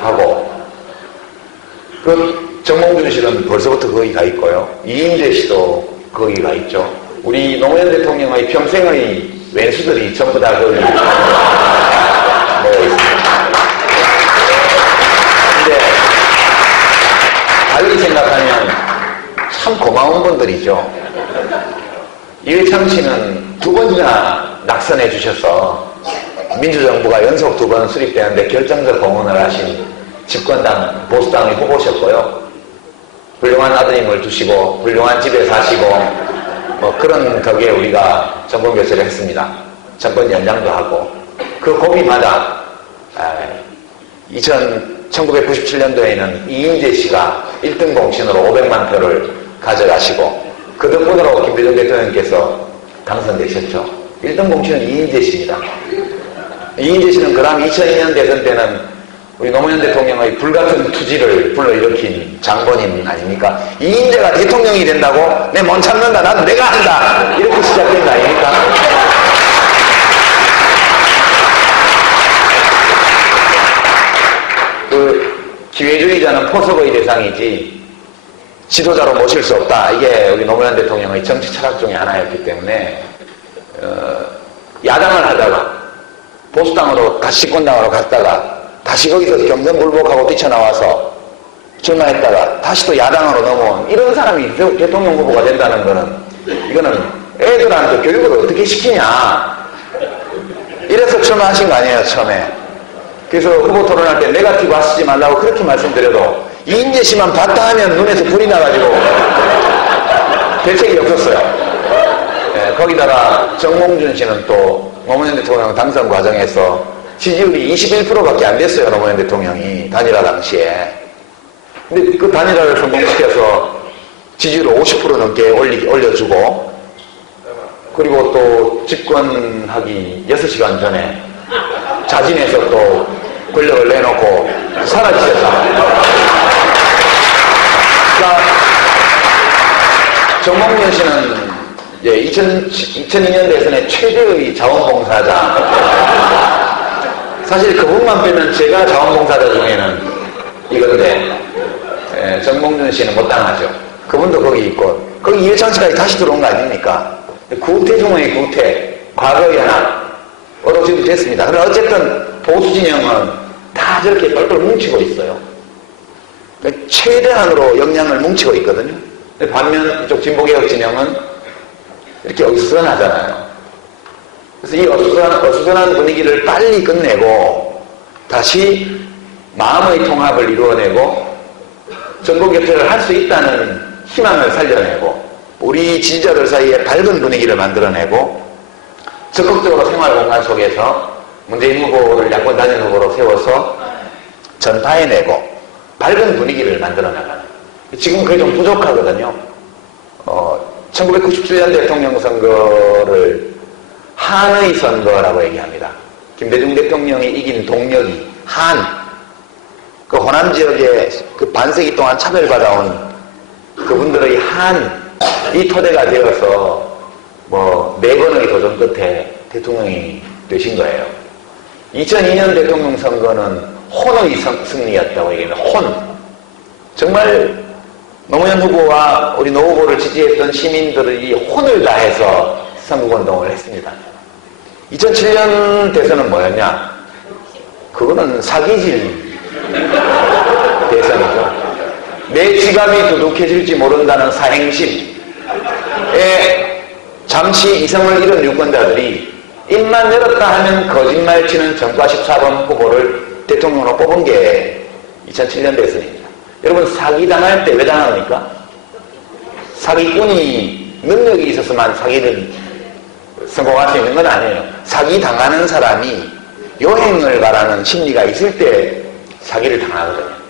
하고 그 정몽준 씨는 벌써부터 거기 가 있고요. 이인재 씨도 거기 가 있죠. 우리 노무현 대통령의 평생의 왼수들이 전부 다 거기 모여 있습니다. 근데 달리 생각하면 참 고마운 분들이죠. 이회창 씨는 2번이나 낙선해 주셔서 민주정부가 연속 2번 수립되는데 결정적 공헌을 하신 집권당 보수당의 후보셨고요. 훌륭한 아드님을 두시고 훌륭한 집에 사시고 뭐 그런 덕에 우리가 정권 교체를 했습니다. 정권 연장도 하고 그 고비마다 1997년도에는 이인재 씨가 1등 공신으로 500만 표를 가져가시고 그 덕분으로 김대중 대통령께서 당선되셨죠. 1등 공신은 이인재 씨입니다. 이인재 씨는 그 다음 2002년 대선 때는 우리 노무현 대통령의 불같은 투지를 불러일으킨 장본인 아닙니까? 이인재가 대통령이 된다고 내 못 참는다. 나도 내가 한다. 이렇게 시작된 거 아닙니까? 그 기회주의자는 포석의 대상이지 지도자로 모실 수 없다. 이게 우리 노무현 대통령의 정치 철학 중에 하나였기 때문에 야당을 하다가 보수당으로 다시 집권당으로 갔다가 다시 거기서 경선불복하고 뛰쳐나와서 출마했다가 다시 또 야당으로 넘어온 이런 사람이 대통령 후보가 된다는 거는 이거는 애들한테 교육을 어떻게 시키냐 이래서 출마하신 거 아니에요 처음에. 그래서 후보 토론할 때 네거티브 하시지 말라고 그렇게 말씀드려도 이인재 씨만 봤다 하면 눈에서 불이 나가지고 대책이 없었어요. 예, 거기다가 정몽준 씨는 또 노무현 대통령 당선 과정에서 지지율이 21%밖에 안 됐어요. 노무현 대통령이 단일화 당시에. 근데 그 단일화를 성공시켜서 지지율을 50% 넘게 올려주고 그리고 또 집권하기 6시간 전에 자진해서 또 권력을 내놓고 사라지셨다. 그러니까 정몽준 씨는 이제 2002년 대선의 최대의 자원봉사자. 사실 그분만 빼면 제가 자원봉사자 중에는 이건데 정몽준 씨는 못 당하죠. 그분도 거기 있고 거기 이회창 씨까지 다시 들어온 거 아닙니까? 구태 중의 구태, 과거 연합 어떻게 됐습니다. 그러나 어쨌든 보수 진영은 다 저렇게 똘똘 뭉치고 있어요. 최대한으로 역량을 뭉치고 있거든요. 반면 이쪽 진보개혁 진영은 이렇게 어수선하잖아요. 그래서 이 어수선한 분위기를 빨리 끝내고 다시 마음의 통합을 이루어내고 정권 교체를 할 수 있다는 희망을 살려내고 우리 지지자들 사이에 밝은 분위기를 만들어내고 적극적으로 생활공간 속에서 문재인 후보를 야권 단일 후보로 세워서 전파해내고 밝은 분위기를 만들어 나가는. 지금 그게 좀 부족하거든요. 1997년 대통령 선거를 한의 선거라고 얘기합니다. 김대중 대통령이 이긴 동력이 그 호남 지역에 그 반세기 동안 차별받아온 그분들의 이 토대가 되어서 뭐 4번의 도전 끝에 대통령이 되신 거예요. 2002년 대통령 선거는 혼의 승리였다고 얘기합니다. 정말 노무현 후보와 우리 노 후보를 지지했던 시민들이 혼을 다해서 선거운동을 했습니다. 2007년 대선은 뭐였냐? 그거는 사기질 대선이죠. 내 지갑이 두둑해질지 모른다는 사행심에 잠시 이성을 잃은 유권자들이 입만 열었다 하면 거짓말 치는 전과 14번 후보를 대통령으로 뽑은 게 2007년 대선입니다. 여러분 사기당할 때 왜 당합니까? 사기꾼이 능력이 있어서만 사기를 성공할 수 있는 건 아니에요. 사기당하는 사람이 여행을 가라는 심리가 있을 때 사기를 당하거든요.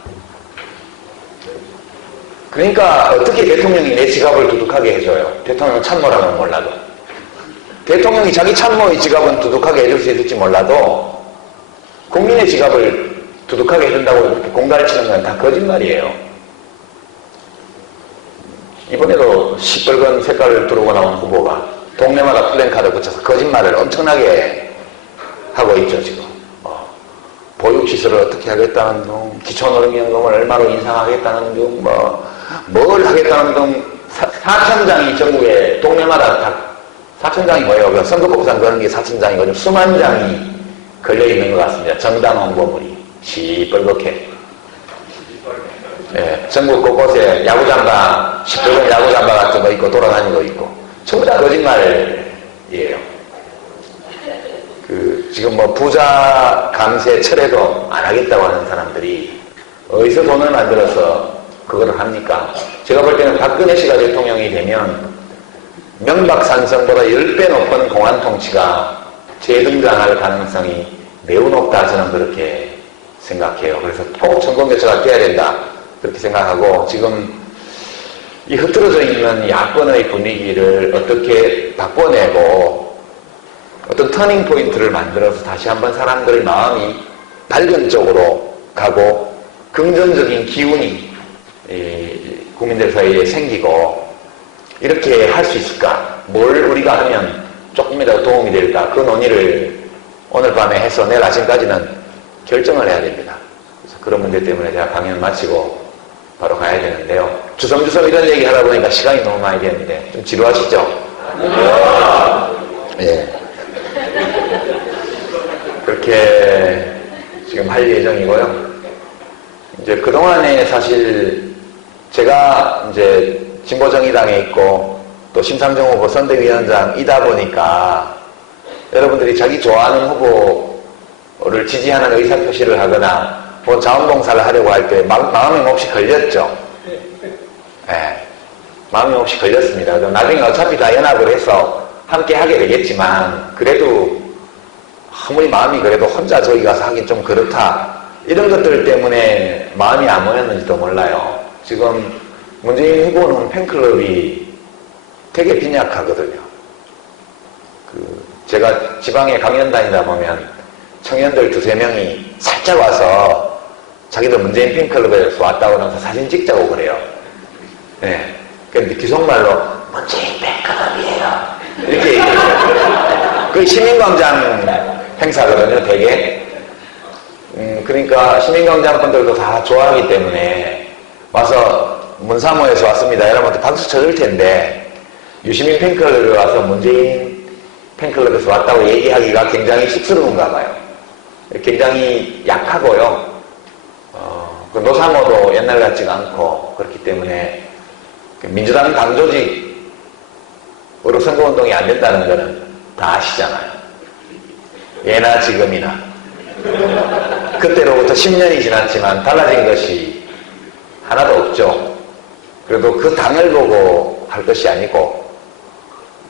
그러니까 어떻게 대통령이 내 지갑을 두둑하게 해줘요? 대통령은 참모라면 몰라도. 대통령이 자기 참모의 지갑은 두둑하게 해줄 수 있을지 몰라도 국민의 지갑을 두둑하게 해준다고 이렇게 공갈을 치는 건 다 거짓말이에요. 이번에도 시뻘건 색깔을 두르고 나온 후보가 동네마다 플랜카드 붙여서 거짓말을 엄청나게 하고 있죠, 지금. 보육시설을 어떻게 하겠다는 둥, 기초노령연금을 얼마로 인상하겠다는 둥, 뭘 하겠다는 둥, 4,000장이 전국에 동네마다 다, 4,000장이 뭐예요? 선거법상 그런 게 4,000장이고 좀 수만 장이 걸려있는 것 같습니다. 정당 홍보물이. 시뻘겋게. 예, 전국 곳곳에 야구장바, 시뻘건 야구장바 같은 거 있고 돌아다니고 있고. 전부 다 거짓말이에요. 지금 부자 감세 철회도 안 하겠다고 하는 사람들이 어디서 돈을 만들어서 그걸 합니까? 제가 볼 때는 박근혜 씨가 대통령이 되면 명박산성보다 10배 높은 공안 통치가 재등장할 가능성이 매우 높다, 저는 그렇게 생각해요. 그래서 꼭 정권교체가 돼야 된다, 그렇게 생각하고, 지금 이 흐트러져 있는 야권의 분위기를 어떻게 바꿔내고 어떤 터닝 포인트를 만들어서 다시 한번 사람들 마음이 밝은 쪽으로 가고 긍정적인 기운이 국민들 사이에 생기고 이렇게 할 수 있을까? 뭘 우리가 하면 조금이라도 도움이 될까? 그 논의를 오늘 밤에 해서 내일 아침까지는 결정을 해야 됩니다. 그래서 그런 문제 때문에 제가 강연 마치고 바로 가야 되는데요. 주섬주섬 이런 얘기 하다 보니까 시간이 너무 많이 됐는데 좀 지루하시죠? 예. 그렇게 지금 할 예정이고요. 이제 그동안에 사실 제가 이제 진보정의당에 있고 또 심상정 후보 선대위원장이다 보니까 여러분들이 자기 좋아하는 후보를 지지하는 의사표시를 하거나 뭐 자원봉사를 하려고 할 때 마음이 몹시 걸렸죠. 네, 마음이 몹시 걸렸습니다. 나중에 어차피 다 연합을 해서 함께 하게 되겠지만 그래도 아무리 마음이 그래도 혼자 저기 가서 하긴 좀 그렇다, 이런 것들 때문에 마음이 안 모였는지도 몰라요. 지금 문재인 후보는 팬클럽이 되게 빈약하거든요. 제가 지방에 강연 다니다 보면 청년들 2-3명이 살짝 와서 자기도 문재인 팬클럽에서 왔다고 하면서 사진 찍자고 그래요. 네. 근데 기속말로 문재인 팬클럽이에요, 이렇게 얘기해요. 그 시민광장 행사거든요, 되게. 그러니까 시민광장 분들도 다 좋아하기 때문에 와서 문사모에서 왔습니다, 여러분들 박수 쳐줄 텐데 유시민 팬클럽에 와서 문재인 팬클럽에서 왔다고 얘기하기가 굉장히 쑥스러운가 봐요. 굉장히 약하고요. 그 노사모도 옛날 같지가 않고 그렇기 때문에 민주당 당조직으로 선거운동이 안 된다는 거는 다 아시잖아요. 예나 지금이나. 그때로부터 10년이 지났지만 달라진 것이 하나도 없죠. 그래도 그 당을 보고 할 것이 아니고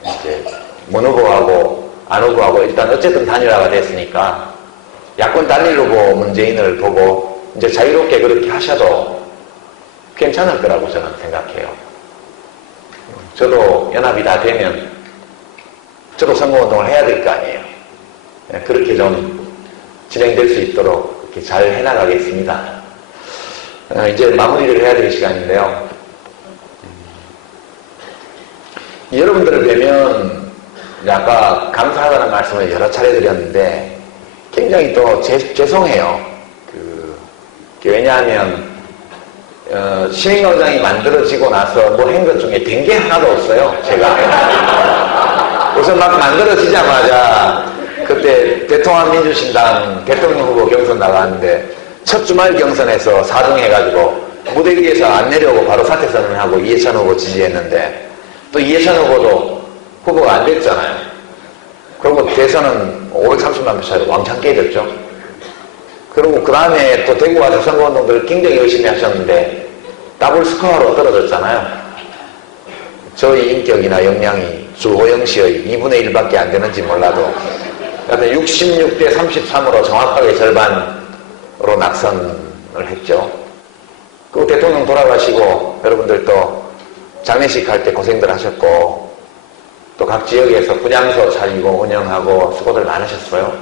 이제 문 후보하고 안 후보하고 일단 어쨌든 단일화가 됐으니까 야권 단일 후보 문재인을 보고 이제 자유롭게 그렇게 하셔도 괜찮을 거라고 저는 생각해요. 저도 연합이 다 되면 저도 선거운동을 해야 될 거 아니에요. 그렇게 좀 진행될 수 있도록 이렇게 잘 해나가겠습니다. 이제 마무리를 해야 될 시간인데요. 여러분들을 뵈면 아까 감사하다는 말씀을 여러 차례 드렸는데 굉장히 또 죄송해요. 왜냐하면 시민광장이 만들어지고 나서 뭐 한 것 중에 된 게 하나도 없어요, 제가. 우선 막 만들어지자마자 그때 대통합민주신당 대통령 후보 경선 나갔는데 첫 주말 경선에서 4등 해가지고 무대 위에서 안 내려오고 바로 사퇴 선언하고 이해찬 후보 지지했는데 또 이해찬 후보도 후보가 안 됐잖아요. 그리고 대선은 530만 표 차이로 왕창 깨졌죠. 그리고 그 다음에 또 대구 와서 선거운동들 굉장히 열심히 하셨는데 더블 스코어로 떨어졌잖아요. 저희 인격이나 역량이 주호영 씨의 2분의 1밖에 안 되는지 몰라도 하여튼 66대 33으로 정확하게 절반으로 낙선을 했죠. 그 대통령 돌아가시고 여러분들 또 장례식 할 때 고생들 하셨고 또 각 지역에서 분향소 차리고 운영하고 수고들 많으셨어요.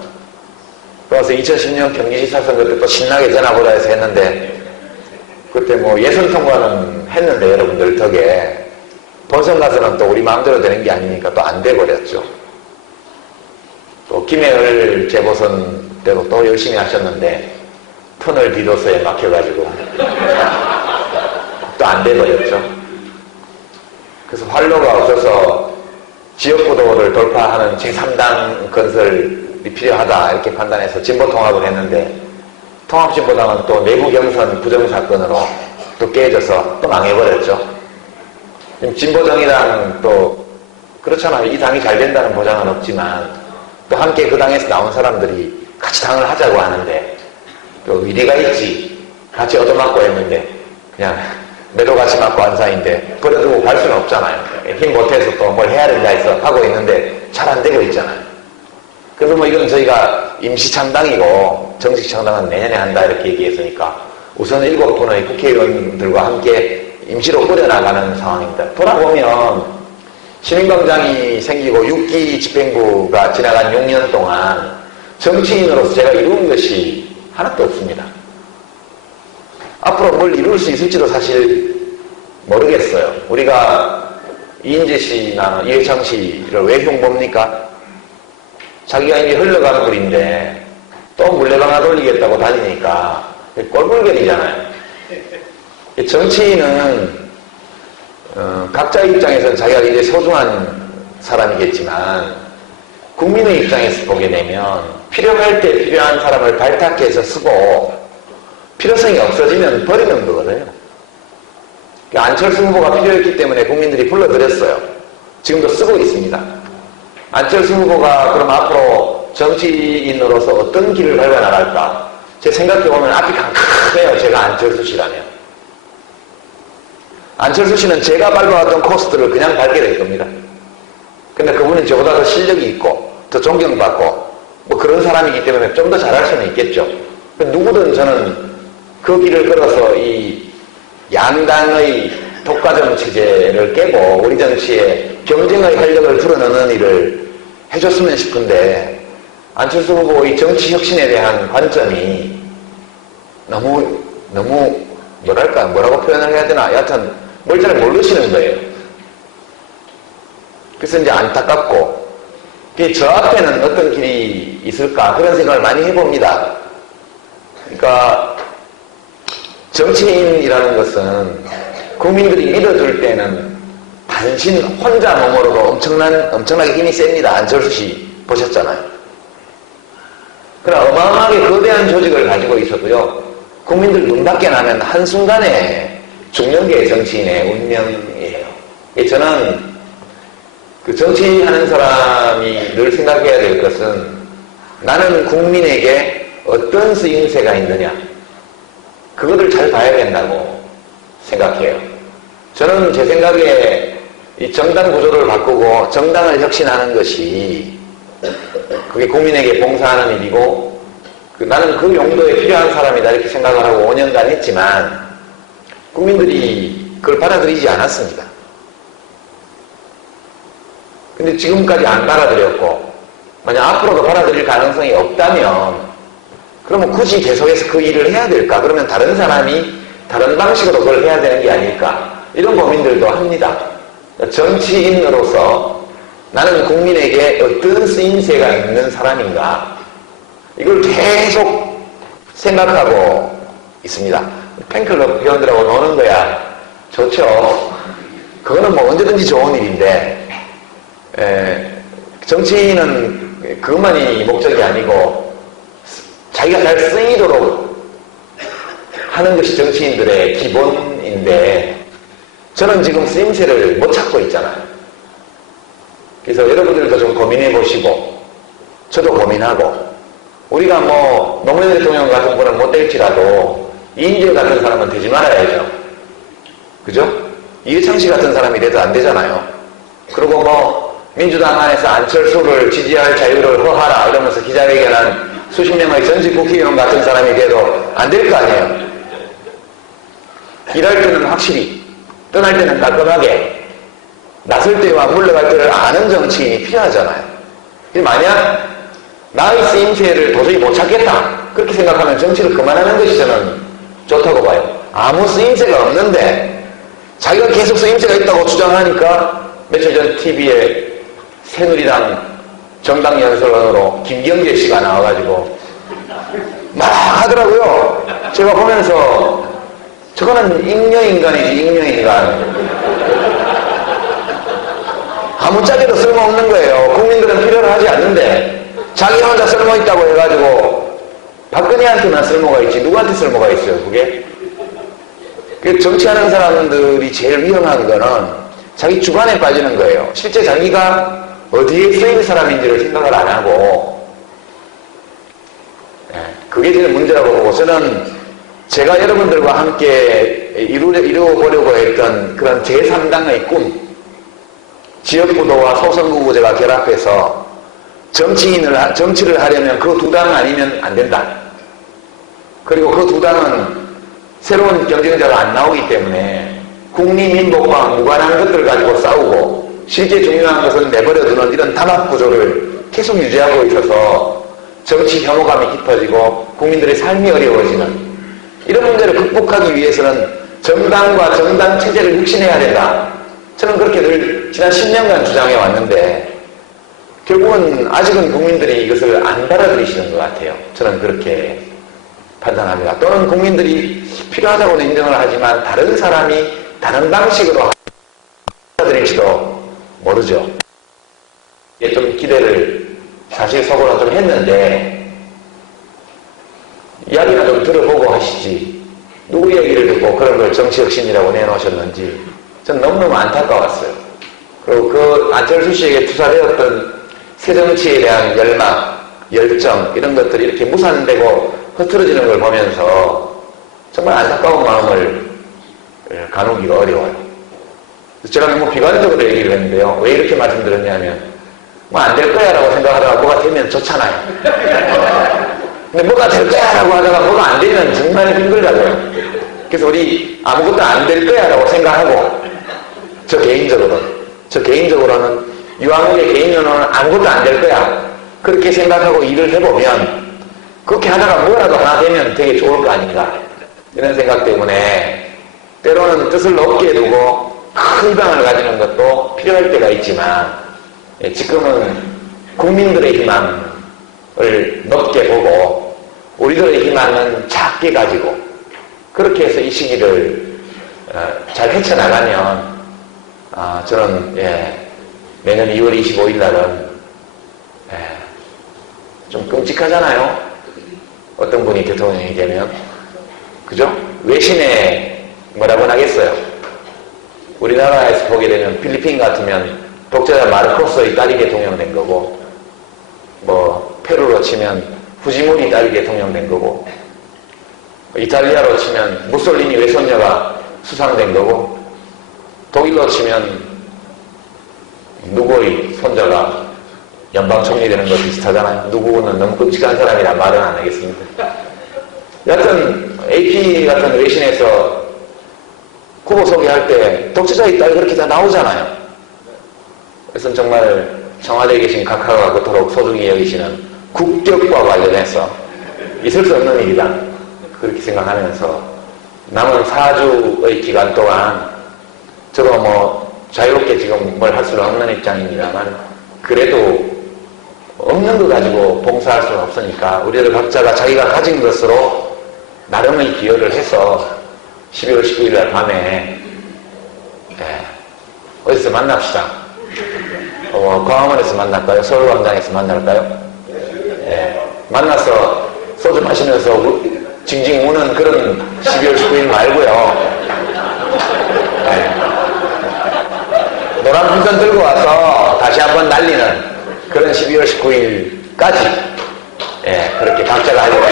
그래서 2010년 경기지사 선거 때 또 신나게 전화보다해서 했는데 그때 뭐 예선 통과는 했는데 여러분들 덕에 본선 가서는 또 우리 마음대로 되는 게 아니니까 또 안 돼버렸죠. 또 김해을 재보선 때도 또 열심히 하셨는데 터널 비도서에 막혀가지고 또 안 돼버렸죠. 그래서 활로가 없어서 지역구도를 돌파하는 제3당 건설이 필요하다 이렇게 판단해서 진보통합을 했는데 통합진보당은 또 내부 경선 부정사건으로 또 깨져서 또 망해버렸죠. 지금 진보정의당 또 그렇잖아요. 이 당이 잘 된다는 보장은 없지만 또 함께 그 당에서 나온 사람들이 같이 당을 하자고 하는데 또 의리가 있지 같이 얻어맞고 했는데 그냥 매도 같이 맞고 한 사이인데 버려두고 갈 수는 없잖아요. 힘 못해서 또 뭘 해야 된다 해서 하고 있는데 잘 안 되고 있잖아요. 그래서 뭐 이건 저희가 임시창당이고 정식 창당은 내년에 한다 이렇게 얘기했으니까 우선 7분의 국회의원들과 함께 임시로 꾸려나가는 상황입니다. 돌아보면 시민광장이 생기고 6기 집행부가 지나간 6년 동안 정치인으로서 제가 이룬 것이 하나도 없습니다. 앞으로 뭘 이룰 수 있을지도 사실 모르겠어요. 우리가 이인재 씨나 이해창 씨를 왜 흉봅니까? 자기가 이미 흘러가는 물인데 또 물레방아 돌리겠다고 다니니까 꼴불견이잖아요. 정치인은 각자 입장에서는 자기가 이제 소중한 사람이겠지만 국민의 입장에서 보게 되면 필요할 때 필요한 사람을 발탁해서 쓰고 필요성이 없어지면 버리는 거거든요. 안철수 후보가 필요했기 때문에 국민들이 불러들였어요. 지금도 쓰고 있습니다. 안철수 후보가 그럼 앞으로 정치인으로서 어떤 길을 밟아 나갈까? 제 생각해보면 앞이 캄캄해요. 제가 안철수 씨라면. 안철수 씨는 제가 밟아왔던 코스들을 그냥 밟게 될 겁니다. 근데 그분은 저보다 더 실력이 있고 더 존경받고 뭐 그런 사람이기 때문에 좀 더 잘할 수는 있겠죠. 누구든 저는 그 길을 걸어서 이 양당의 독과점 체제를 깨고 우리 정치에 경쟁의 활력을 불어넣는 일을 해줬으면 싶은데 안철수 후보의 정치 혁신에 대한 관점이 너무 뭐라고 표현을 해야 되나 여하튼 뭘 잘 모르시는 거예요. 그래서 이제 안타깝고 저 앞에는 어떤 길이 있을까 그런 생각을 많이 해봅니다. 그러니까 정치인이라는 것은 국민들이 믿어줄 때는 단신 혼자 몸으로도 엄청나게 힘이 셉니다. 안철수 씨 보셨잖아요. 그러나 어마어마하게 거대한 조직을 가지고 있어도요. 국민들 눈 밖에 나면 한순간에 죽는 게 정치인의 운명이에요. 저는 그 정치하는 사람이 늘 생각해야 될 것은 나는 국민에게 어떤 쓰임새가 있느냐 그거를 잘 봐야 된다고 생각해요. 저는 제 생각에 이 정당 구조를 바꾸고 정당을 혁신하는 것이 그게 국민에게 봉사하는 일이고 나는 그 용도에 필요한 사람이다 이렇게 생각을 하고 5년간 했지만 국민들이 그걸 받아들이지 않았습니다. 근데 지금까지 안 받아들였고 만약 앞으로도 받아들일 가능성이 없다면 그러면 굳이 계속해서 그 일을 해야 될까? 그러면 다른 사람이 다른 방식으로 그걸 해야 되는 게 아닐까? 이런 고민들도 합니다. 정치인으로서 나는 국민에게 어떤 쓰임새가 있는 사람인가? 이걸 계속 생각하고 있습니다. 팬클럽 회원들하고 노는 거야. 좋죠. 그거는 뭐 언제든지 좋은 일인데 정치인은 그것만이 목적이 아니고 자기가 잘 쓰이도록 하는 것이 정치인들의 기본인데 저는 지금 쓰임새를 못 찾고 있잖아요. 그래서 여러분들도 좀 고민해 보시고 저도 고민하고 우리가 뭐 노무현 대통령 같은 분은 못 될지라도 이인재 같은 사람은 되지 말아야죠. 그죠? 이해창 씨 같은 사람이 돼도 안 되잖아요. 그리고 뭐 민주당 안에서 안철수를 지지할 자유를 허하라 이러면서 기자회견한 수십 명의 전직 국회의원 같은 사람이 돼도 안 될 거 아니에요. 일할 때는 확실히, 떠날 때는 깔끔하게, 나설 때와 물러갈 때를 아는 정치인이 필요하잖아요. 만약 나의 쓰임새를 도저히 못 찾겠다 그렇게 생각하면 정치를 그만하는 것이 저는 좋다고 봐요. 아무 쓰임새가 없는데 자기가 계속 쓰임새가 있다고 주장하니까 며칠 전 TV에 새누리당 정당 연설원으로 김경재 씨가 나와가지고 막 하더라고요. 제가 보면서 저거는 잉여인간이지, 잉여인간. 아무짝에도 쓸모없는 거예요. 국민들은 필요를 하지 않는데 자기 혼자 쓸모있다고 해가지고 박근혜한테만 쓸모가 있지 누구한테 쓸모가 있어요, 그게? 정치하는 사람들이 제일 위험한 거는 자기 주관에 빠지는 거예요. 실제 자기가 어디에 쓰일 사람인지를 생각을 안 하고, 그게 제일 문제라고 보고, 저는 제가 여러분들과 함께 이루어보려고 했던 그런 제3당의 꿈, 지역구도와 소선구구제가 결합해서 정치를 하려면 그 두 당 아니면 안 된다. 그리고 그 두 당은 새로운 경쟁자가 안 나오기 때문에 국리민복과 무관한 것들 가지고 싸우고 실제 중요한 것은 내버려 두는 이런 단합 구조를 계속 유지하고 있어서 정치 혐오감이 깊어지고 국민들의 삶이 어려워지는 이런 문제를 극복하기 위해서는 정당과 정당 체제를 혁신해야 된다. 저는 그렇게 늘 지난 10년간 주장해 왔는데 결국은 아직은 국민들이 이것을 안 받아들이시는 것 같아요. 저는 그렇게 판단합니다. 또는 국민들이 필요하다고는 인정을 하지만 다른 사람이 다른 방식으로 받아들일지도 모르죠. 좀 기대를 사실 속으로 좀 했는데 이야기나 좀 들어보고 하시지 누구 얘기를 듣고 그런 걸 정치혁신이라고 내놓으셨는지 전 너무너무 안타까웠어요. 그리고 그 안철수 씨에게 투사되었던 새정치에 대한 열망, 열정 이런 것들이 이렇게 무산되고 흐트러지는 걸 보면서 정말 안타까운 마음을 가누기가 어려워요. 제가 너무 비관적으로 얘기를 했는데요. 왜 이렇게 말씀드렸냐면 뭐 안 될 거야 라고 생각하다가 뭐가 되면 좋잖아요. 근데 뭐가 될 거야 라고 하다가 뭐가 안 되면 정말 힘들다고요. 그래서 우리 아무것도 안 될 거야 라고 생각하고 저 개인적으로는 유한국의 개인론은 아무것도 안 될 거야 그렇게 생각하고 일을 해보면 그렇게 하다가 뭐라도 하나 되면 되게 좋을 거 아닌가 이런 생각 때문에 때로는 뜻을 높게 두고 큰 희망을 가지는 것도 필요할 때가 있지만 지금은 국민들의 희망을 높게 보고 우리들의 희망은 작게 가지고 그렇게 해서 이 시기를 잘 헤쳐나가면 저는 내년 2월 25일 날은 좀 끔찍하잖아요. 어떤 분이 대통령이 되면 그죠? 외신에 뭐라고 하겠어요. 우리나라에서 보게 되면 필리핀 같으면 독재자 마르코스의 딸이 대통령 된 거고 뭐 페루로 치면 후지모니 딸이 대통령 된 거고 이탈리아로 치면 무솔리니 외손녀가 수상된 거고 독일로 치면 누구의 손자가 연방총리 되는 거 비슷하잖아요. 누구는 너무 끔찍한 사람이라 말은 안 하겠습니다. 여하튼 AP 같은 외신에서 후보 소개할 때 독재자의 딸 그렇게 다 나오잖아요. 그래서 정말 청와대에 계신 각하가 그토록 소중히 여기시는 국격과 관련해서 있을 수 없는 일이다. 그렇게 생각하면서 남은 4주의 기간 동안 저도 뭐 자유롭게 지금 뭘 할 수는 없는 입장입니다만 그래도 없는 거 가지고 봉사할 수는 없으니까 우리들 각자가 자기가 가진 것으로 나름의 기여를 해서 12월 19일 날 밤에 어디서 만납시다. 광화문에서 만날까요? 서울광장에서 만날까요? 만나서 소주 마시면서 징징 우는 그런 12월 19일 말고요. 노란 풍선 들고 와서 다시 한번 날리는 그런 12월 19일까지 그렇게 각자가 하려고